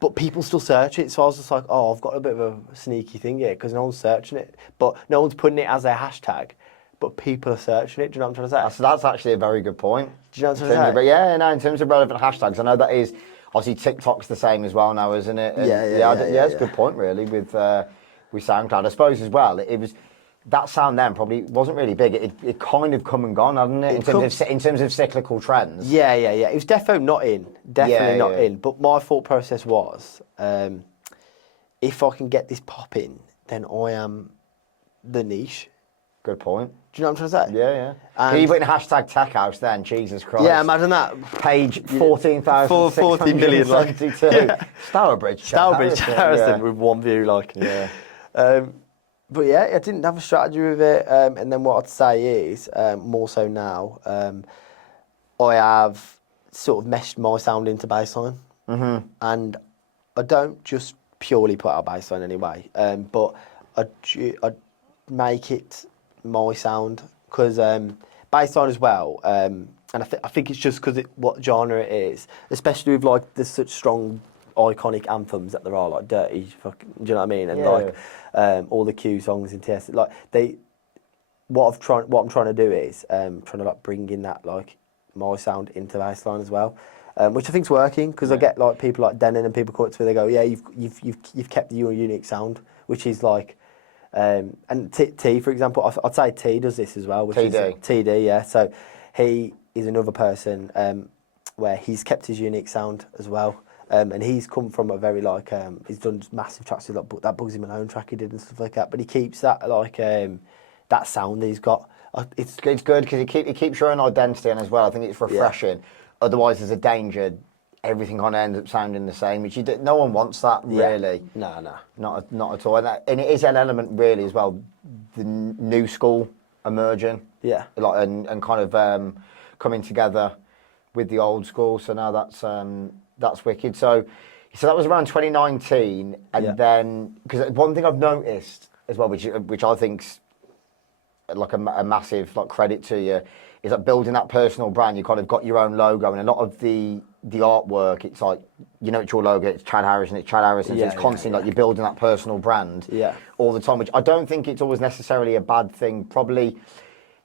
But people still search it, so I was just like, oh, I've got a bit of a sneaky thing here, because no one's searching it. But no one's putting it as a hashtag, but people are searching it. Do you know what I'm trying to say? That's actually a very good point. Do you know what I'm trying to say? Yeah, no, in terms of relevant hashtags, I know that is, obviously TikTok's the same as well now, isn't it? And Yeah, it's a good point, really, with SoundCloud. I suppose as well, it was, that sound then probably wasn't really big. It kind of come and gone, hadn't it? In terms of cyclical trends. Yeah. It was definitely not in. In. But my thought process was, if I can get this popping, then I am the niche. Good point. Do you know what I'm trying to say? Yeah. And you put in hashtag Tech House then, Jesus Christ. Yeah, imagine that. Page 14,672. million, like. Stourbridge Harrison with one view, like. Yeah. But yeah, I didn't have a strategy with it. And then what I'd say is, more so now, I have sort of meshed my sound into Bassline. Mm-hmm. And I don't just purely put out Bassline anyway, but I'd make it my sound, because Bassline as well, and I think it's just because what genre it is, especially with like there's such strong iconic anthems that there are, like Dirty fucking, do you know what I mean? And all the Q songs in TS, like what I'm trying to do is trying to like bring in that like my sound into Bassline as well, which I think's working, because I get like people like Denon and people come up to me, they go, yeah, you've kept your unique sound, which is like. And T, for example, I'd say T does this as well. Which TD. Is TD, yeah. So he is another person where he's kept his unique sound as well. And he's come from a very like he's done massive tracks with like that Bugsy Malone track he did and stuff like that. But he keeps that like that sound that he's got. It's good because it keeps your own identity in as well. I think it's refreshing. Yeah. Otherwise, there's a danger. Everything kind of ends up sounding the same, which no one wants that, really. No. Not at all. And it is an element, really, as well, the new school emerging. Yeah. Like, and kind of coming together with the old school. So now that's wicked. So that was around 2019. And then, because one thing I've noticed as well, which I think's like a massive like credit to you, is that building that personal brand. You kind of got your own logo, and a lot of the artwork, it's like, it's your logo, it's Chad Harrison, so it's constantly like you're building that personal brand all the time, which I don't think it's always necessarily a bad thing. Probably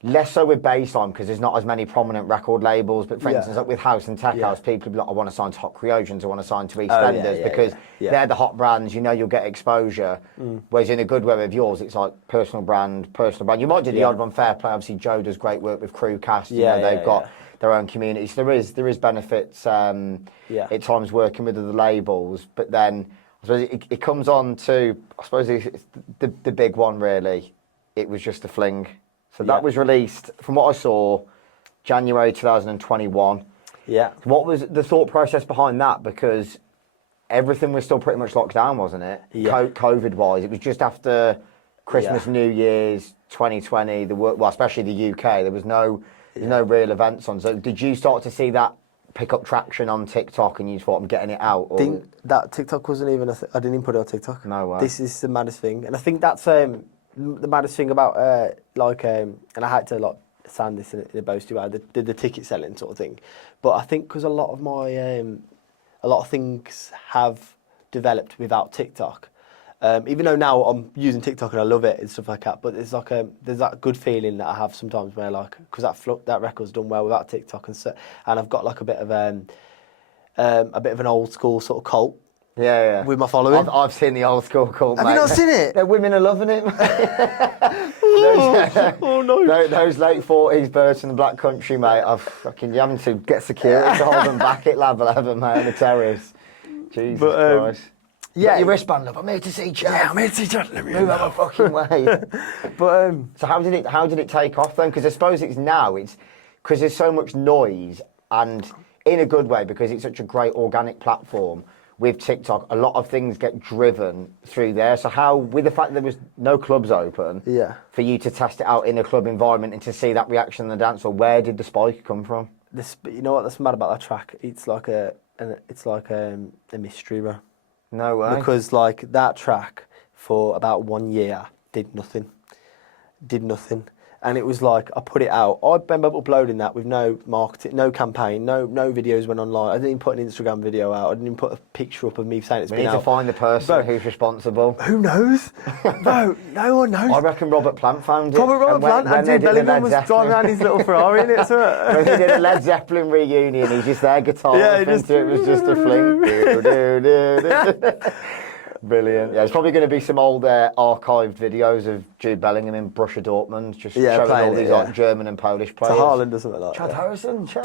less so with Bassline, because there's not as many prominent record labels, but for instance, like with House and Tech House, people be like, I want to sign to Hot Creations, I want to sign to EastEnders, because they're the hot brands, you'll get exposure. Whereas in a good way of yours, it's like personal brand. You might do the odd one, fair play. Obviously, Joe does great work with Crewcast. They've got their own communities. There is benefits at times working with other labels, but then I suppose it comes on to, I suppose it's the big one, really. It was just a fling. So that was released, from what I saw, January 2021. Yeah. What was the thought process behind that? Because everything was still pretty much locked down, wasn't it? Yeah. COVID-wise. It was just after Christmas, New Year's, 2020, especially the UK, there was no real events on. So did you start to see that pick up traction on TikTok and you thought, I'm getting it out? I think that TikTok wasn't even I didn't even put it on TikTok. No way. This is the maddest thing. And I think that's the maddest thing about and I had to like sound this in a boasty way, the ticket selling sort of thing. But I think because a lot of my a lot of things have developed without TikTok. Even though now I'm using TikTok and I love it and stuff like that, but there's like there's that good feeling that I have sometimes where like, because that record's done well without TikTok, and I've got like a bit of an old school sort of cult. Yeah. With my following. I've seen the old school cult, Have mate. you not seen it? The women are loving it, mate. Those late 40s birds in the Black Country, mate. You're having to get security to hold them back at level 11, mate, on the terrace. Jesus Christ. Yeah, your wristband up. I'm here to see Chad. Yeah, I'm here to see Chad. Move out my fucking way. But so how did it take off then? Because I suppose it's because there's so much noise, and in a good way, because it's such a great organic platform. With TikTok, a lot of things get driven through there. So how, with the fact that there was no clubs open, for you to test it out in a club environment and to see that reaction in the dance, or where did the spike come from? You know what? That's mad about that track. It's like a mystery, bro. No way. Because like that track for about 1 year did nothing. did nothing. And it was like, I put it out. I remember uploading that with no marketing, no campaign, no videos went online. I didn't even put an Instagram video out. I didn't even put a picture up of me saying it's been out. We need to find the person who's responsible. Who knows? Bro, no one knows. I reckon Robert Plant found it. Robert Plant and Jude Bellingham was driving around his little Ferrari in it. When they did a Led Zeppelin reunion, he's just there, guitar. Yeah, it was just a fling. Brilliant. Yeah, there's probably going to be some old archived videos of Jude Bellingham in Borussia Dortmund, just showing all these like German and Polish players. To Haaland or something like that. Chad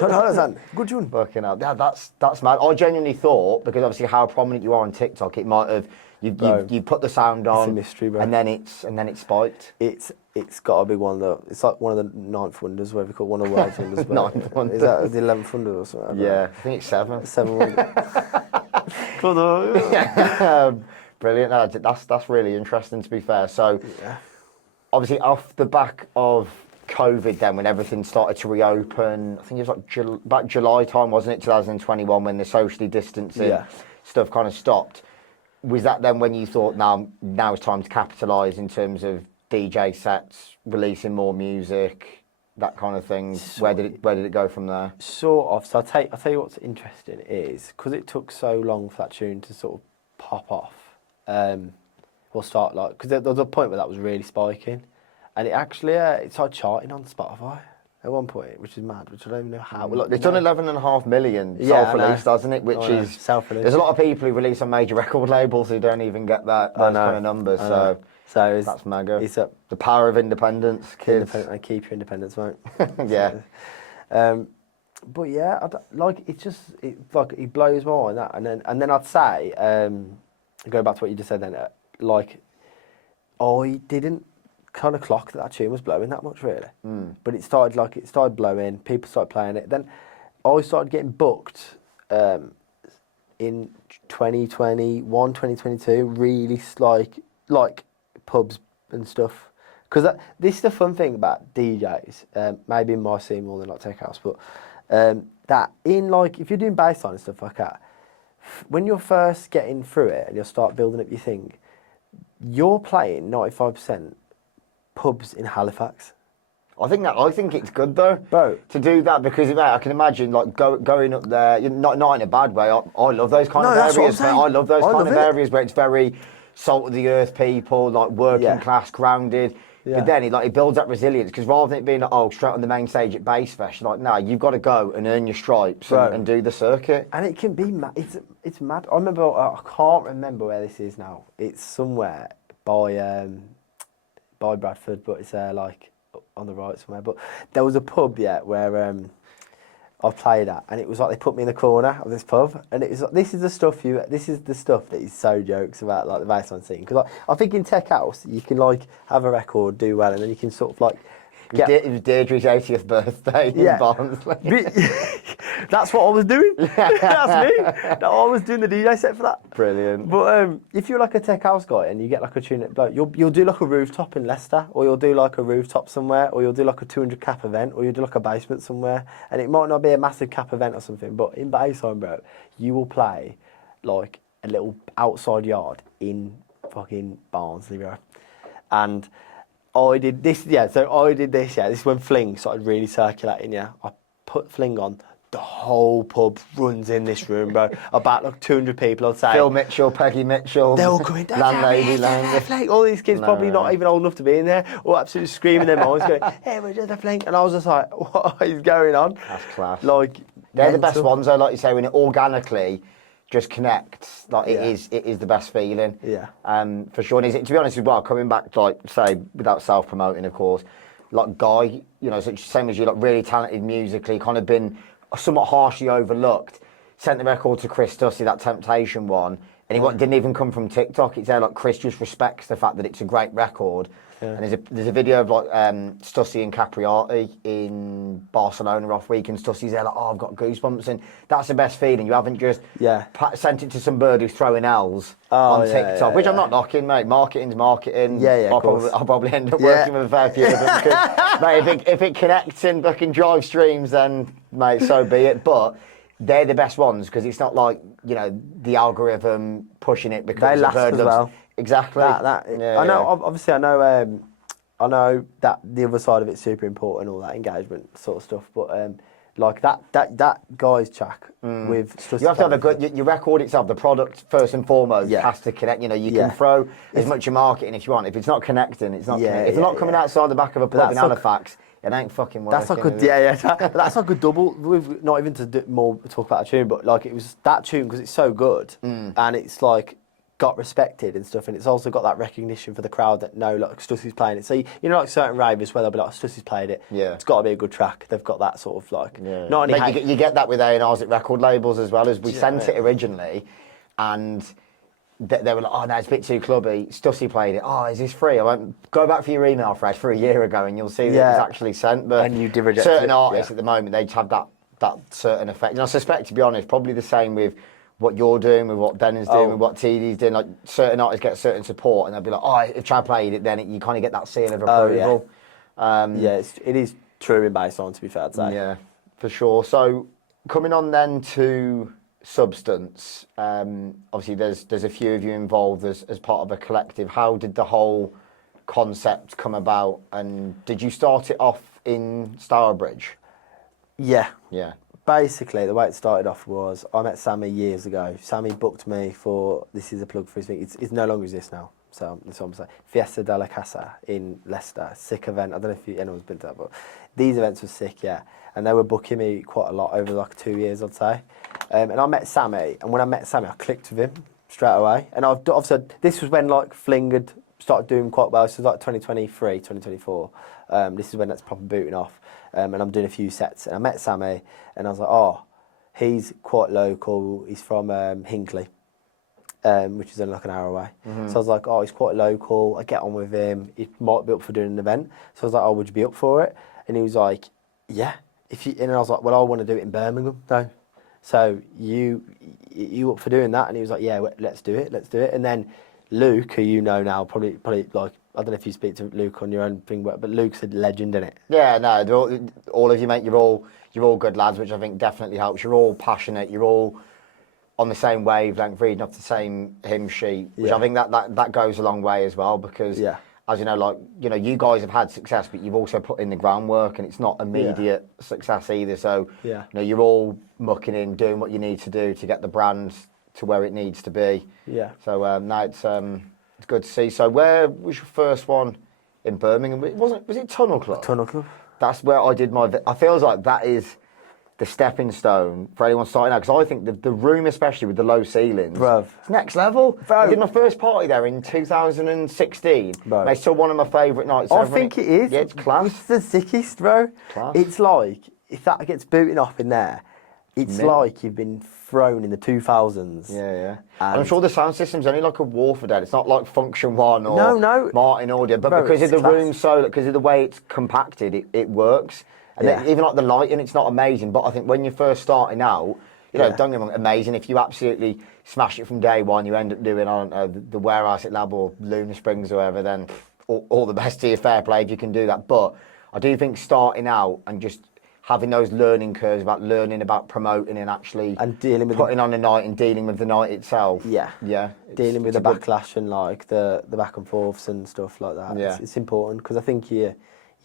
Harrison. Good tune. Fucking hell. Yeah, that's mad. I genuinely thought, because obviously how prominent you are on TikTok, it might have you put the sound on, it's a mystery, bro. and then it's spiked. It's got to be one of the. It's like one of the ninth wonders, whatever you call it, one of the world's wonders. Ninth wonder. Is that the 11th wonder or something? Yeah, I think it's 7. 7 wonders. Brilliant. No, that's really interesting, to be fair. So, obviously, off the back of COVID, then when everything started to reopen, I think it was like about July time, wasn't it? 2021, when the socially distancing stuff kind of stopped. Was that then when you thought, now it's time to capitalise in terms of DJ sets, releasing more music, that kind of thing? Where did it go from there? Sort of. So I'll tell you what's interesting is, because it took so long for that tune to sort of pop off. We'll start like, because there was a point where that was really spiking, and it actually it started charting on Spotify at one point, which is mad, which I don't even know how. Well, it's done 11.5 million self-released, hasn't it? Which is self-released. There's a lot of people who release on major record labels who don't even get those kind of numbers. So that's mega. It's the power of independence, kids. Keep your independence, mate. Yeah. But yeah, it blows my mind that, and then I'd say, going back to what you just said then, like, I didn't kind of clock that tune was blowing that much, really. But it started blowing, people started playing it. Then I started getting booked in 2021, 2022, really like pubs and stuff. Because this is the fun thing about DJs, maybe in my scene more than like tech house, but that in like, if you're doing bassline and stuff like that, when you're first getting through it and you'll start building up your thing, you're playing 95% pubs in Halifax. I think it's good though, bro, to do that, because mate, I can imagine like going up there, not in a bad way. I love those kind of areas. I love those kind of areas where it's very salt of the earth people, like working class, grounded. But then it builds that resilience, because rather than it being straight on the main stage at Bass Fest, you're like, no, you've got to go and earn your stripes and do the circuit. And it can be mad. It's mad. I remember, I can't remember where this is now. It's somewhere by Bradford, but it's like on the right somewhere. But there was a pub, where I played at, and it was like they put me in the corner of this pub, and it was like, this is the stuff that is so jokes about, like the bassline scene. Because like, I think in tech house you can like have a record, do well, and then you can sort of like. It was Deirdre's 80th birthday in Barnsley. That's what I was doing. That's me. I was doing the DJ set for that. Brilliant. But if you're like a tech house guy and you get like a tune, like you'll do like a rooftop in Leicester, or you'll do like a rooftop somewhere, or you'll do like a 200 cap event, or you'll do like a basement somewhere, and it might not be a massive cap event or something, but in bassline, bro, you will play like a little outside yard in fucking Barnsley, bro. And I did this, This is when Fling started really circulating, I put Fling on. The whole pub runs in this room, bro. About like 200 people, I'd say. Phil Mitchell, Peggy Mitchell. They're all coming down. Landlady. All these kids probably not even old enough to be in there, all absolutely screaming their minds, going, hey, we're just a Fling. And I was just like, what is going on? That's class. Like, they're the best ones, though, like you say, when it organically just connects. Like, it is the best feeling. Yeah. For sure. And to be honest as well, coming back to, like, say, without self-promoting, of course, like Guy, same as you, like, really talented musically, kind of been somewhat harshly overlooked. Sent the record to Chris Stussy, that Temptation one, and it didn't even come from TikTok. It's there like Chris just respects the fact that it's a great record. Yeah. And there's a video of like Stussy and Capriati in Barcelona off week, and Stussy's there like, oh, I've got goosebumps, and that's the best feeling. You haven't just sent it to some bird who's throwing L's on TikTok, which I'm not knocking, mate. Marketing's marketing. I'll probably end up working with a fair few of them. Because, mate, if it connects and fucking drive streams, then mate, so be it. But they're the best ones, because it's not like the algorithm pushing it because they last as well. Exactly. I know. Obviously, I know. I know that the other side of it's super important, all that engagement sort of stuff. But like that guy's track with Stussy You have to have a Playing good, your record itself, the product first and foremost Yeah. has to connect. You know, you Yeah. can throw as much your marketing if you want. If it's not connecting, it's not Yeah, connecting. If it's yeah, not coming yeah. outside the back of a pub that's in like- Halifax, it ain't fucking working. That's like a is it? but that's like a double. We've not even to do more talk about a tune, but like it was that tune because it's so good and it's like got respected and stuff, and it's also got that recognition for the crowd that know like Stussy's playing it. So you know, like certain ravers where they'll be like, Stussy's played it. Yeah. It's got to be a good track. They've got that sort of like Yeah. not only Like, you get that with A&Rs at record labels as well. As we Yeah, sent yeah. it originally, and they were like, "Oh no, it's a bit too clubby." Stussy played it. "Oh, is this free?" I went, "Go back for your email, Fred, for a year ago, and you'll see that it was Yeah. actually sent." But And you did reject certain it, artists yeah. at the moment, they just have that certain effect. And I suspect, to be honest, probably the same with what you're doing, with what Ben is doing, Oh. with what TD's doing. Like certain artists get certain support, and they'll be like, "Oh, if I played it, then you kind of get that seal of Oh, yeah. approval." Yeah, it is true in Bassline, to be fair to say. Yeah, for sure. So coming on then to Substance, obviously there's a few of you involved as part of a collective. How did the whole concept come about, and did you start it off in Stourbridge? Yeah. Yeah. Basically, the way it started off was I met Sammy years ago. Sammy booked me for, this is a plug for his thing, it's no longer exists now, so that's what I'm saying. Fiesta de la Casa in Leicester, sick event. I don't know if anyone's been to that, but these events were sick, yeah. And they were booking me quite a lot over like 2 years, I'd say. And I met Sammy, and when I met Sammy, I clicked with him straight away. And I've said, this was when like Fling had started doing quite well, so it was like 2023, 2024. This is when that's proper booting off. And I'm doing a few sets, and I met Sammy, and I was like, oh, he's quite local. He's from Hinckley, which is only like an hour away. So I was like, oh, he's quite local. I get on with him. He might be up for doing an event. So I was like, oh, would you be up for it? And he was like, yeah. And I was like, well, I want to do it in Birmingham, though. So you up for doing that? And he was like, yeah, let's do it. And then Luke, who you know now, probably like, I don't know if you speak to Luke on your own thing, but Luke's a legend, in it. Yeah, no, all of you, mate, you're all good lads, which I think definitely helps. You're all passionate. You're all on the same wavelength, reading off the same hymn sheet, which I think that goes a long way as well, because as you know, like, you know, you guys have had success, but you've also put in the groundwork, and it's not immediate success either. So you know, you're all mucking in, doing what you need to do to get the brand to where it needs to be. Yeah. So no, it's good to see. So where was your first one in Birmingham? Was it Tunnel Club? Tunnel Club. That's where I did my. I feels like that is the stepping stone for anyone starting out, because I think the room, especially with the low ceilings, Bruv. it's next level. Bro. I did my first party there in 2016. Bro. And it's still one of my favourite nights I ever. think it is. Yeah, it's class. It's the sickest, bro. Class. It's like, if that gets booting off in there, it's Mint. like you've been thrown in the 2000s. Yeah. And I'm sure the sound system's only like a Warford. It's not like Function One or No. Martin Audio, but Bro, because of it's the class. room, because of the way it's compacted, it works. And then even like the lighting, it's not amazing. But I think when you're first starting out, you know, don't get me wrong, amazing. If you absolutely smash it from day one, you end up doing, I don't know, the Warehouse at Lab or Lunar Springs or whatever, then all the best to you, fair play if you can do that. But I do think starting out and just having those learning curves about learning about promoting and actually And dealing with putting on a night and dealing with the night itself. Yeah. Dealing with the backlash and like the back and forths and stuff like that. Yeah. It's important, because I think you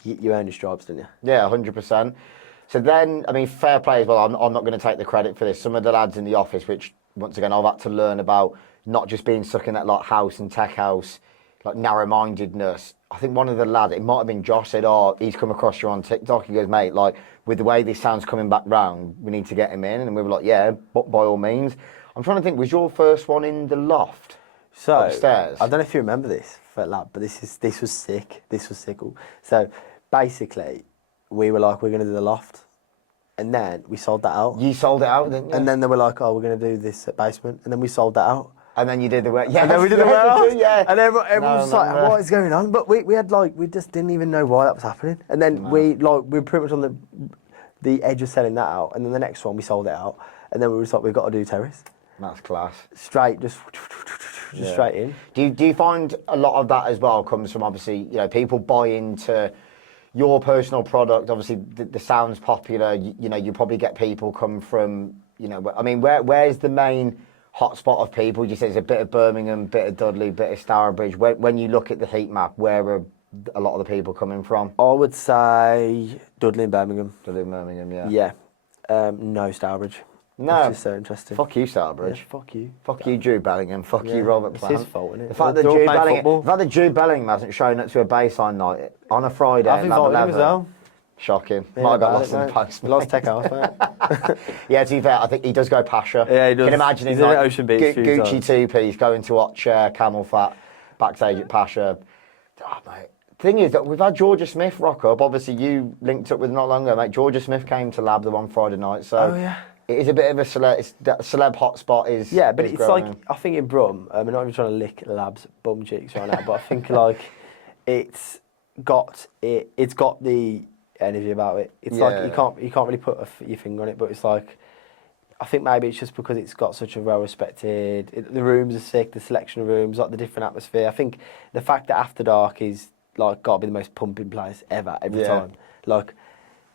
earn your stripes, don't you? Yeah, 100%. So then, I mean, fair play as well. I'm not going to take the credit for this. Some of the lads in the office, which once again I've had to learn about, not just being stuck in that like house and tech house, like narrow-mindedness. I think one of the lads, it might have been Josh, said, "Oh, he's come across you on TikTok." He goes, "Mate, like with the way this sound's coming back round, we need to get him in." And we were like, "Yeah, but by all means." I'm trying to think, was your first one in the loft? So Upstairs? I don't know if you remember this, but this was sick. This was sick. So basically, we were like, we're going to do the loft, and then we sold that out. You sold it out, didn't you? And then they were like, oh, we're going to do this at Basement, and then we sold that out. And then you did the work. Yeah, And then we did the warehouse. Yeah. And everyone was like, what is going on? But we had like, we just didn't even know why that was happening. And then we were pretty much on the edge of selling that out. And then the next one, we sold it out. And then we were just like, we've got to do Terrace. That's class. Straight, just straight in. Do you find a lot of that as well comes from, obviously, you know, people buy into your personal product? Obviously, the sound's popular. You know, you probably get people come from, you know, I mean, where's the main hotspot of people? You say it's a bit of Birmingham, bit of Dudley, bit of Stourbridge. When you look at the heat map, where are a lot of the people coming from? I would say Dudley and Birmingham. Dudley and Birmingham, yeah. Yeah. No Stourbridge. No. Which is so interesting. Fuck you, Stourbridge. Yeah, fuck you. Fuck you, Jude Bellingham. Fuck you, Robert Plant. It's his fault, isn't it? The fact that Jude Bellingham hasn't shown up to a Bassline night on a Friday I've at Lab invited him as 11. well. Shocking. Yeah, Might have got about lost it, in the mate. post. Lost tech house, mate. Yeah, to be fair, I think he does go Pasha. Yeah, he does. Can imagine He's him been like at Ocean Beach a few Gucci times. two-piece going to watch Camel Fat backstage at Pasha. Oh, mate. Thing is that we've had Georgia Smith rock up. Obviously, you linked up with not long ago, mate. Georgia Smith came to Lab the one Friday night, so Oh, yeah. it is a bit of a celeb hotspot. Is Yeah, but is it's growing. like, I think in Brum, I'm not even trying to lick Lab's bum cheeks right now, but I think like it's got the energy about it. It's like you can't really put your finger on it, but it's like, I think maybe it's just because it's got such a well respected. The rooms are sick, the selection of rooms, like the different atmosphere. I think the fact that After Dark is like got to be the most pumping place ever every time. Like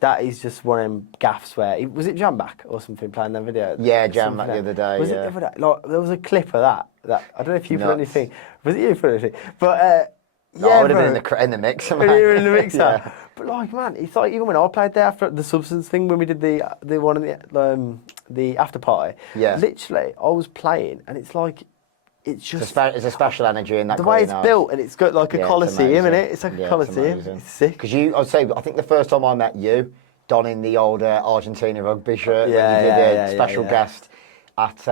that is just one of them gaffs where was it Jam Back or something playing that video? Yeah, Jam Back the other day. Was it yeah. the other day? Like there was a clip of that. I don't know if you put Nuts. anything. Was it you put anything? But No, I would have been in the mixer, mate. you were in the mixer. Yeah. But like, man, it's like even when I played there after the Substance thing, when we did the one in the after party. Yeah. Literally, I was playing, and it's like, it's just It's a special energy in that. the way it's greenhouse. built, and it's got like a Yeah, it's coliseum in amazing. it. It's like Yeah, a coliseum. amazing. It's sick. Because I'd say, I think the first time I met you, donning the old Argentina rugby shirt, Yeah, when you did yeah, a special yeah. guest at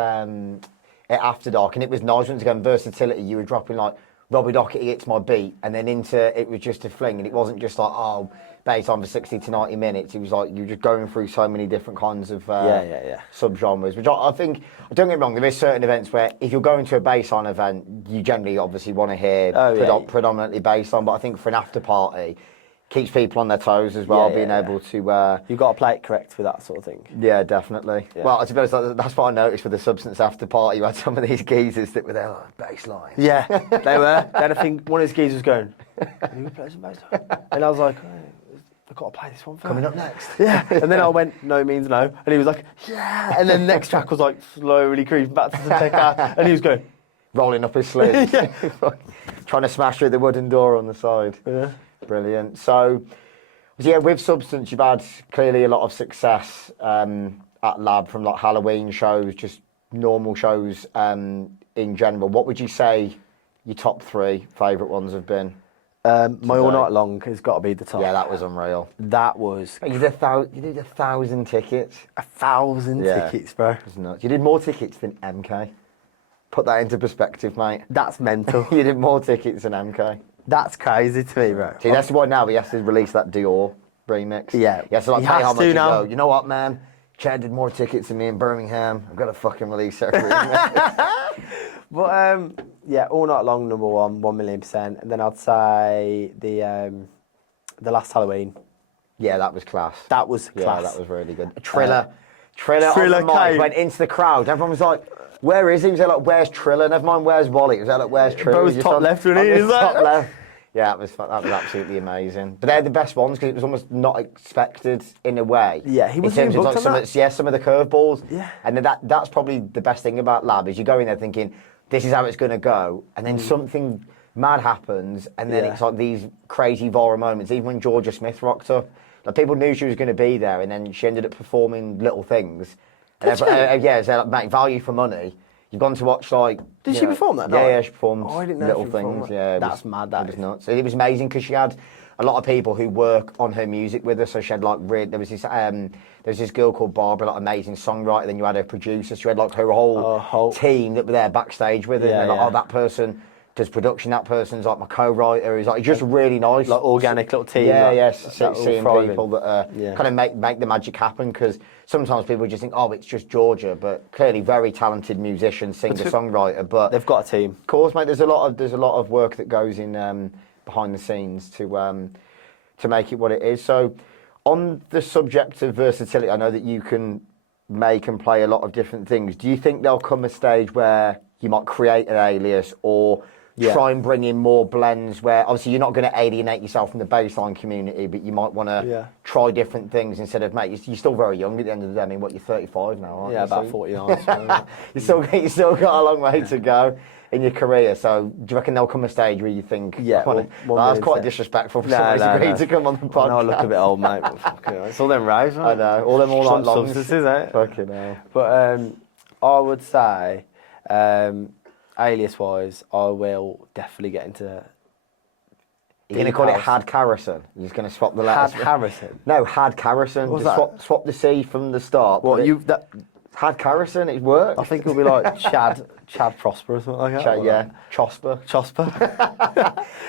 After Dark, and it was nice once again, versatility. You were dropping like Robbie Doherty hits my beat, and then into it was just a fling, and it wasn't just like bass on for 60 to 90 minutes. It was like you were just going through so many different kinds of sub-genres, which I think, don't get me wrong, there is certain events where if you're going to a bass-on event, you generally obviously want to hear predominantly bass-on, but I think for an after party, keeps people on their toes as well, being able to... You've got to play it correct with that sort of thing. Yeah, definitely. Yeah. Well, to be honest, that's what I noticed with the Substance after party. You had some of these geezers that were there like, Bassline. Yeah, they were. Then I think one of his geezers was going, "Can you play some bassline?" And I was like, I've got to play this one first. Coming up next. Yeah. And then I went, "No means no." And he was like, "Yeah." And then the next track was like slowly creeping back to the tech out. And he was going, rolling up his sleeves. Yeah. Trying to smash through the wooden door on the side. Yeah. Brilliant. So, yeah, with Substance, you've had clearly a lot of success at Lab, from like Halloween shows, just normal shows in general. What would you say your top 3 favourite ones have been? My All Night Long has got to be the top. Yeah, that was unreal. That was You did 1,000 tickets. 1,000 tickets, bro. It was nuts. You did more tickets than MK. Put that into perspective, mate. That's mental. You did more tickets than MK. That's crazy to me, bro. See, that's why now he has to release that Dior remix. Yeah. He has to like He pay has how to much and now. go, you know what, man? Chad did more tickets than me in Birmingham. I've got to fucking release that remix. But yeah, All Night Long, number 1,000,000%. And then I'd say the Last Halloween. Yeah, that was class. That was class. Yeah, that was really good. Triller on Triller the mic, came. went into the crowd. Everyone was like, where is he? He was like, where's Triller? Never mind, where's Wally? He was like, where's Triller? Bro was He was top on- left, wasn't on he? the He was like- top left. Yeah, that was absolutely amazing. But they're the best ones because it was almost not expected in a way. Yeah, he was in terms even of like booked on some of the curveballs. Yeah. And that's probably the best thing about Lab is you go in there thinking this is how it's going to go, and then something mad happens, and then it's like these crazy viral moments. Even when Georgia Smith rocked up, like people knew she was going to be there, and then she ended up performing Little Things. Did she? Yeah, so like, mate, value for money. You've gone to watch like. Did you she know- perform that Yeah, night? yeah, she performed Oh, I didn't know Little she performed Things. that. Yeah, That's mad, that it was is. nuts. It was amazing because she had a lot of people who work on her music with her. So she had like there was this girl called Barbara, like amazing songwriter. Then you had her producer. So you had like her whole team that were there backstage with her. Yeah, and they're like, yeah. oh, that person does production. That person's like my co-writer. It's like just really nice, Like organic little team. Yeah, like, yeah. that all Seeing thriving. people that kind of make the magic happen because sometimes people just think, oh, it's just Georgia, but clearly very talented musician, singer, songwriter. But They've got a team. of course, mate. There's a lot of work that goes in behind the scenes to make it what it is. So, on the subject of versatility, I know that you can make and play a lot of different things. Do you think there'll come a stage where you might create an alias or try and bring in more blends where obviously you're not going to alienate yourself from the bassline community, but you might want to try different things instead of, mate, you're still very young at the end of the day. I mean, what, you're 35 now, aren't you? Yeah, about So- 49. So, you still got a long way to go. in your career. So do you reckon there'll come a stage where you think, Yeah, that's quite disrespectful for somebody to agree to come on the podcast? I look a bit old, mate. But fucking hell, it's all them raves, I know, all them all night longs. Substances, eh? Fucking hell. But I would say, alias-wise, I will definitely get into. You're going to call it Had Carrison? You're just going to swap the letters? Had Harrison? No, Had Carrison. What's Just that? swap the C from the start. What, Had Carrison, it worked. I think it'll be like Chad Prosper or something like that. Yeah, Chosper.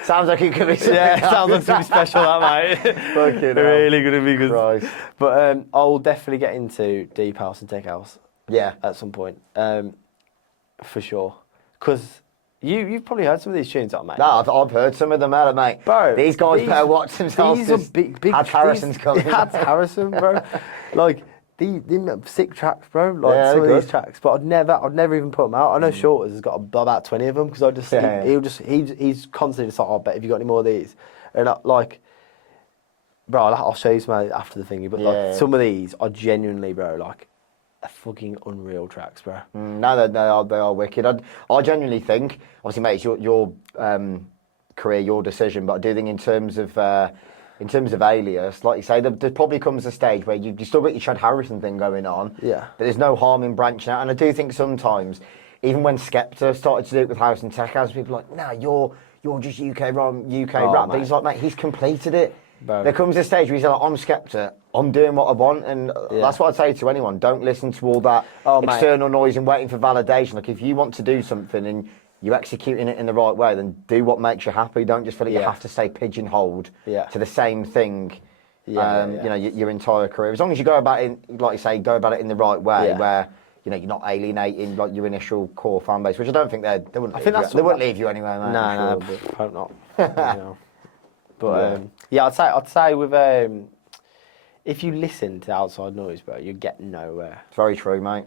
Sounds like it could be something. Yeah, sounds like something special, that, mate. Fucking really going to be good. Christ. But I'll definitely get into Deep House and Tech House. Yeah. At some point. For sure. Because you've probably heard some of these tunes, mate. No, I've heard some of them, mate. Bro, these guys better watch themselves. These are big. Had Harrison's coming. Had Harrison, bro. Like, the sick tracks, bro. Like, yeah, some of good. these tracks. But I'd never even put them out. I know Shorters has got about 20 of them, because I just, he's constantly just like, I bet if you got any more of these. And bro, I'll show you some after the thingy, but some of these are genuinely, bro, like, fucking unreal tracks, bro. No, they are wicked. I genuinely think, obviously, mate, it's your career, your decision, but I do think in terms of Alias, like you say, there probably comes a stage where you still got your Chad Harrison thing going on. Yeah. But there's no harm in branching out, and I do think sometimes, even when Skepta started to do it with House and Tech House, people are like, nah, you're just UK rap. Mate. But he's like, mate, he's completed it. Bro. There comes a stage where he's like, I'm Skepta, I'm doing what I want, and that's what I'd say to anyone. Don't listen to all that external noise and waiting for validation. Like, if you want to do something and you're executing it in the right way, then do what makes you happy. Don't just feel like you have to stay pigeonholed to the same thing, you know, your entire career. As long as you go about it, like you say, go about it in the right way, where you know you're not alienating like your initial core fan base, which I don't think they wouldn't. They wouldn't leave you anyway, mate. No, but hope not. You know. But I'd say with if you listen to outside noise, bro, you get nowhere. It's very true, mate.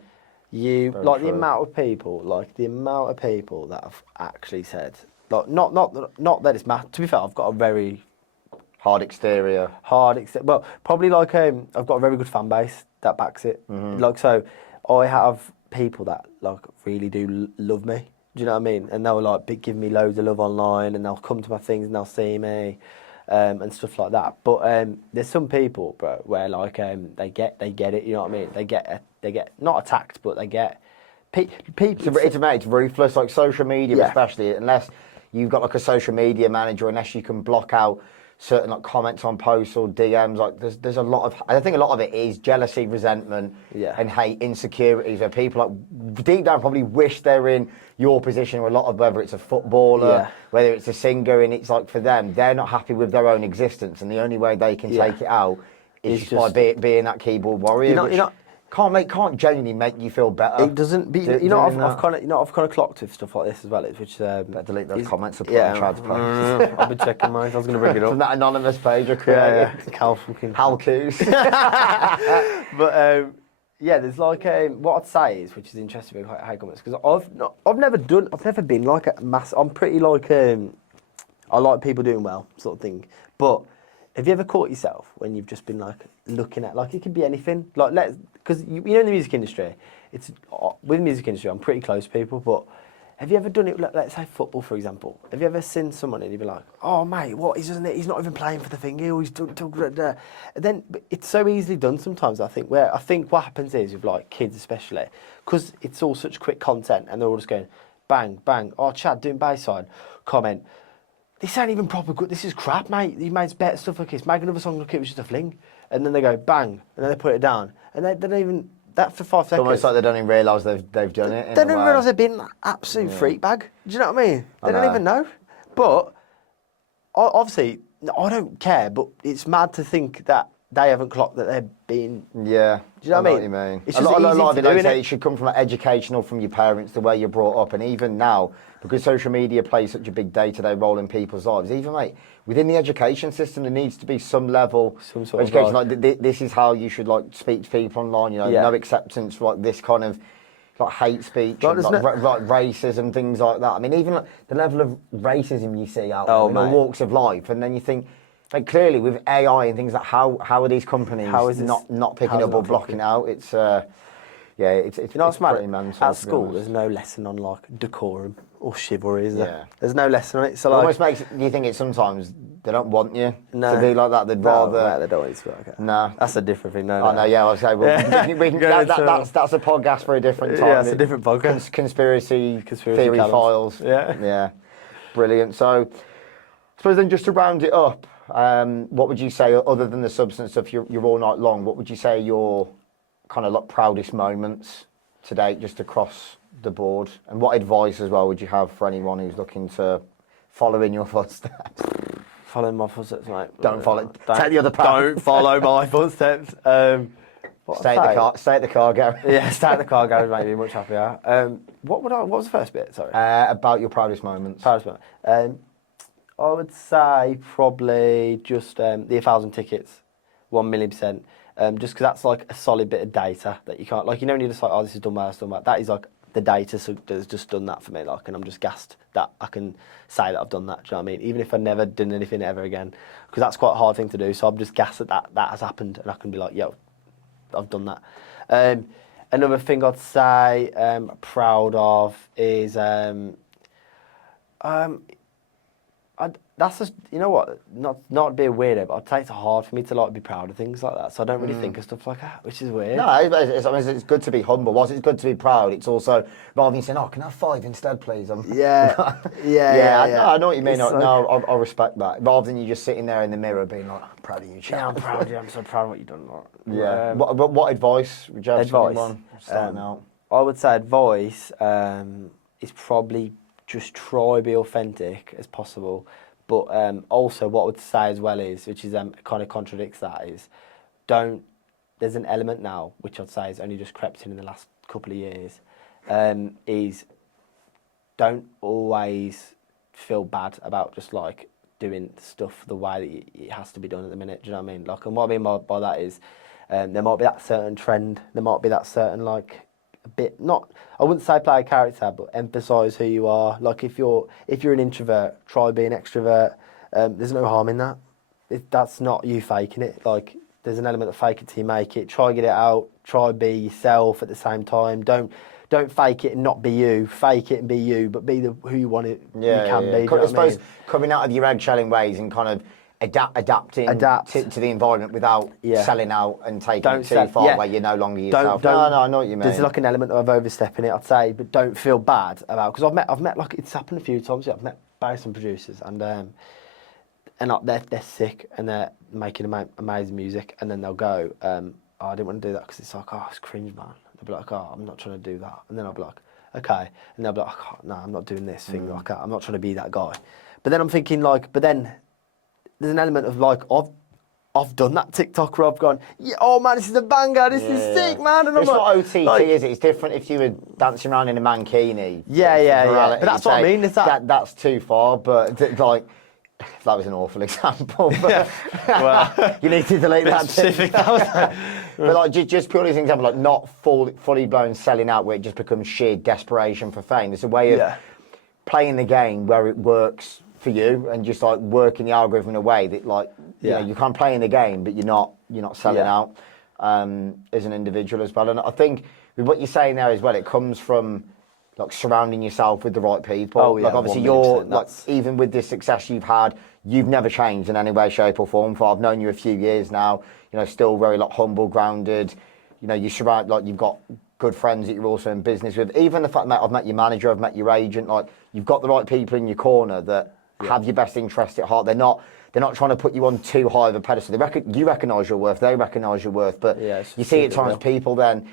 The amount of people that have actually said, like, not that it's mad. To be fair, I've got a very hard exterior. Well, probably like I've got a very good fan base that backs it. Like, so I have people that like really do love me. Do you know what I mean? And they'll like give me loads of love online, and they'll come to my things and they'll see me, and stuff like that. But there's some people, bro, where like they get it. You know what I mean? They get not attacked, but they get people. It's ruthless. Like social media, especially, unless you've got like a social media manager, unless you can block out certain like comments on posts or DMs. Like there's a lot of. I think a lot of it is jealousy, resentment, and hate, insecurities. Where people like deep down probably wish they're in your position. Or a lot of, whether it's a footballer, whether it's a singer, and it's like for them, they're not happy with their own existence, and the only way they can take it out is just by being that keyboard warrior. Can't genuinely make you feel better. It doesn't. But I've kind of clocked with stuff like this as well. Which better delete those comments. Chad's post. I've been checking mine. I was going to bring it up from that anonymous page I created. Hal Coos. But there's like what I'd say is, which is interesting with high comments, because I've never been like a mass. I'm pretty like I like people doing well sort of thing, but. Have you ever caught yourself when you've just been like looking at, like, it could be anything, like because you know in the music industry, with the music industry I'm pretty close to people, but have you ever done it? Let's say football, for example. Have you ever seen someone and you'd be like, oh mate, what he's not even playing for the thing, he's done. And then it's so easily done sometimes. I think what happens is with like kids especially, because it's all such quick content and they're all just going bang bang. Oh, Chad doing Bassline, comment. This ain't even proper good. This is crap, mate. You made better stuff like this. Make another song look, it was just a fling. And then they go bang, and then they put it down. And they don't even, that for 5 seconds. It's almost like they don't even realise they've done it. They don't even realise they've been an absolute freak bag. Do you know what I mean? They don't even know. But, obviously, I don't care, but it's mad to think that they haven't clocked that they're being... Yeah. Do you know what I mean? What you mean? It's just a lot of it, like it should come from like, educational from your parents, the way you're brought up, and even now, because social media plays such a big day-to-day role in people's lives, even, mate, within the education system, there needs to be some level of education. Like, this is how you should, like, speak to people online, you know, no acceptance for, like, this kind of, like, hate speech, and, like racism, things like that. I mean, even like, the level of racism you see out there in all walks of life, and then you think, like, clearly with AI and things like how are these companies not picking up or blocking out? It's yeah, it's pretty mental. At school, there's no lesson on like decorum or chivalry, is there? Yeah. There's no lesson on it. So It like, almost makes you think it sometimes they don't want you No. to be like that. They'd no, rather. mate, they don't want you to be like that. No. That's a different thing. No, Oh no, yeah, I'll say that's a podcast for a different time. Yeah, it's a different podcast. Conspiracy theory callums. files. Yeah, brilliant. So, I suppose then just to round it up, what would you say other than the substance stuff? You're all night long. What would you say your kind of like proudest moments to date, just across the board? And what advice as well would you have for anyone who's looking to follow in your footsteps? Follow my footsteps, mate. Don't follow. Take the other path. Don't follow my footsteps. Stay at the car garage. Yeah, stay at the car garage, mate. Be much happier. What was the first bit? Sorry. About your proudest moments. Proudest moment. I would say probably just the 1,000 tickets, 1,000,000%. Just because that's like a solid bit of data that you can't, like, you don't need to say, oh, this is done by, that's done by. That is like the data that's just done that for me, like, and I'm just gassed that I can say that I've done that. Do you know what I mean? Even if I never done anything ever again, because that's quite a hard thing to do. So I'm just gassed that has happened, and I can be like, yo, I've done that. Another thing I'd say proud of is that's just, you know what, not be a weirdo, but I'd say it's hard for me to like be proud of things like that. So I don't really think of stuff like that, which is weird. No, it's good to be humble. Whilst it's good to be proud, it's also, rather than saying, oh, can I have 5 instead, please? Yeah. I know what you mean. It's I respect that. Rather than you just sitting there in the mirror being like, I'm proud of you, chap. Yeah, I'm proud of you. I'm so proud of what you've done. Like. Yeah. What advice would you have to anyone starting out? I would say advice is probably just try be authentic as possible. But also what I would say as well is, which is kind of contradicts that, is there's an element now, which I'd say has only just crept in the last couple of years, is don't always feel bad about just like doing stuff the way that it has to be done at the minute. Do you know what I mean? Like, and what I mean by that is there might be that certain trend, there might be that certain like a bit, not, I wouldn't say play a character, but emphasise who you are. Like if you're an introvert, try being an extrovert. There's no harm in that. That's not you faking it. Like there's an element of fake it till you make it. Try get it out. Try be yourself at the same time. Don't fake it and not be you. Fake it and be you, but be who you want it. Yeah, you can be. I suppose coming out of your egg-shelling ways and kind of adapting to the environment without selling out and taking it too far where you're no longer yourself. No, I know what you mean. There's like an element of overstepping it, I'd say, but don't feel bad about, because I've met like, it's happened a few times. I've met bass producers and they're sick and they're making amazing music, and then they'll go, oh, I didn't want to do that because it's like, oh, it's cringe, man. They'll be like, oh, I'm not trying to do that, and then I'll be like, okay, and they'll be like, oh, no, I'm not doing this thing like that. I'm not trying to be that guy. But then I'm thinking like, but then there's an element of like, I've done that TikTok where I've gone, yeah, oh man, this is a banger, this is sick, man. And it's not OTT, is it? It's different if you were dancing around in a mankini. Yeah. But that's what I mean. Is that's too far, but like, that was an awful example. But well, you need to delete that. Specific. But like, just purely as an example, like not fully blown selling out where it just becomes sheer desperation for fame. There's a way of playing the game where it works for you, and just like working the algorithm in a way that, like, you know, you can't play in the game, but you're not selling out as an individual as well. And I think with what you're saying there as well, it comes from like surrounding yourself with the right people. Oh, yeah, like obviously you're like, even with the success you've had, you've never changed in any way, shape or form. For I've known you a few years now, you know, still very like humble, grounded. You know, you surround, like, you've got good friends that you're also in business with. Even the fact that I've met your manager, I've met your agent, like, you've got the right people in your corner that have your best interest at heart. They're not trying to put you on too high of a pedestal. You recognise your worth, they recognise your worth, but you see at times people then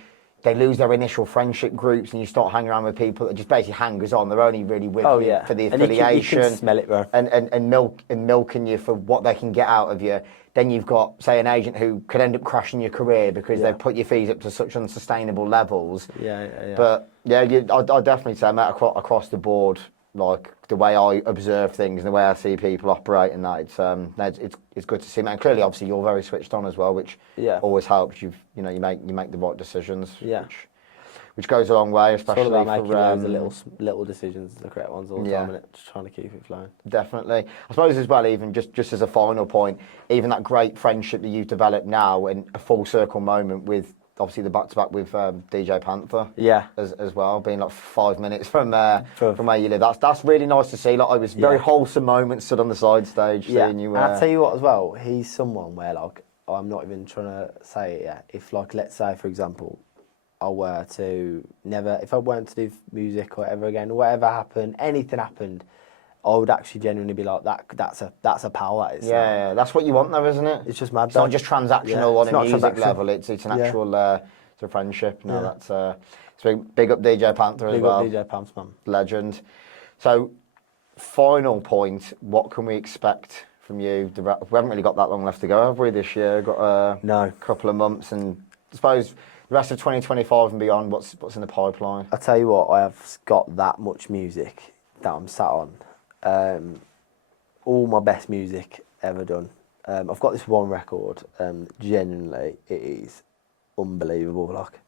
they lose their initial friendship groups, and you start hanging around with people that just basically hangers on. They're only really with you for the affiliation, you can smell it, bro. and milking you for what they can get out of you. Then you've got, say, an agent who could end up crashing your career because they've put your fees up to such unsustainable levels. But I'd definitely say, mate, across the board, like the way I observe things and the way I see people operate, and that it's good to see, man. Clearly, obviously, you're very switched on as well, which always helps. You make the right decisions, which goes a long way, especially it's all about making those little decisions, the correct ones all the time, and just trying to keep it flowing. Definitely, I suppose as well. Even just as a final point, even that great friendship that you've developed now, and a full circle moment with obviously the back-to-back with DJ Panther. Yeah. As well, being like 5 minutes from where you live. That's really nice to see. Like, I was very wholesome moment stood on the side stage seeing you. And I'll tell you what as well. He's someone where like I'm not even trying to say it yet. If like let's say for example, if I weren't to do music or whatever again, whatever happened, anything happened, I would actually genuinely be like that's a pal. That is. Yeah, that's what you want though, isn't it? It's just mad. It's not just transactional on a music level. It's an actual it's a friendship. No, that's so big up DJ Panther as well. Big up DJ Panther, man. Legend. So, final point. What can we expect from you? We haven't really got that long left to go, have we? This year, got a couple of months, and I suppose the rest of 2025 and beyond. What's in the pipeline? I tell you what, I have got that much music that I'm sat on. All my best music ever done. I've got this one record. Genuinely, it is unbelievable. Like,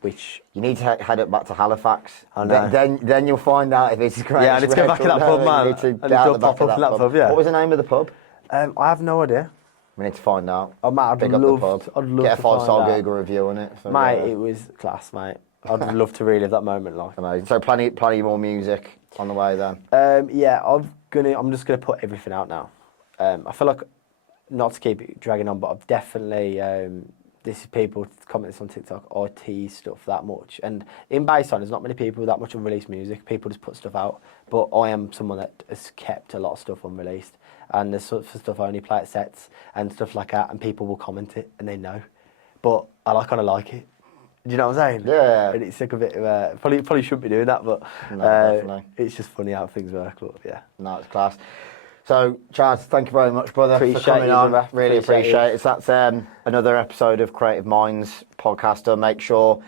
which you need to head up back to Halifax. I know. Then you'll find out if it's great. Yeah, I need to go back in that pub, man. You need to I need to pop up in that pub. Yeah. What was the name of the pub? I have no idea. We need to find out. Oh, mate, I'd love get a 5-star Google review on it. So, mate, it was class, mate. I'd love to relive that moment, like. Amazing. So plenty more music on the way then. Yeah, I'm just gonna put everything out now. I feel like not to keep it dragging on, but I've definitely this is people commenting on TikTok. I tease stuff that much, and in Bassline, there's not many people that much unreleased music. People just put stuff out, but I am someone that has kept a lot of stuff unreleased, and there's stuff I only play at sets and stuff like that, and people will comment it and they know, but I kind of like it. Do you know what I'm saying? Yeah. And it's like a bit of probably shouldn't be doing that, but definitely. It's just funny how things work. But yeah. No, it's class. So, Chaz, thank you very much, brother, for coming on. Brother. Really appreciate it. So that's another episode of Creative Minds podcast. Make sure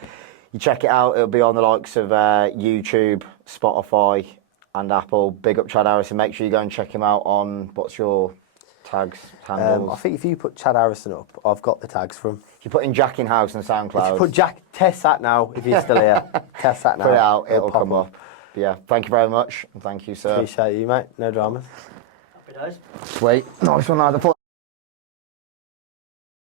you check it out. It'll be on the likes of YouTube, Spotify, and Apple. Big up Chad Harrison. Make sure you go and check him out on what's your tags, handles. I think if you put Chad Harrison up, I've got the tags from. If you put in Jack in House and SoundCloud. If you put Jack, test that now. If you're still here, test that now. Put it out. It'll come up. Yeah. Thank you very much, and thank you, sir. Appreciate you, mate. No dramas. Happy days. Sweet. Nice one, lad. I thought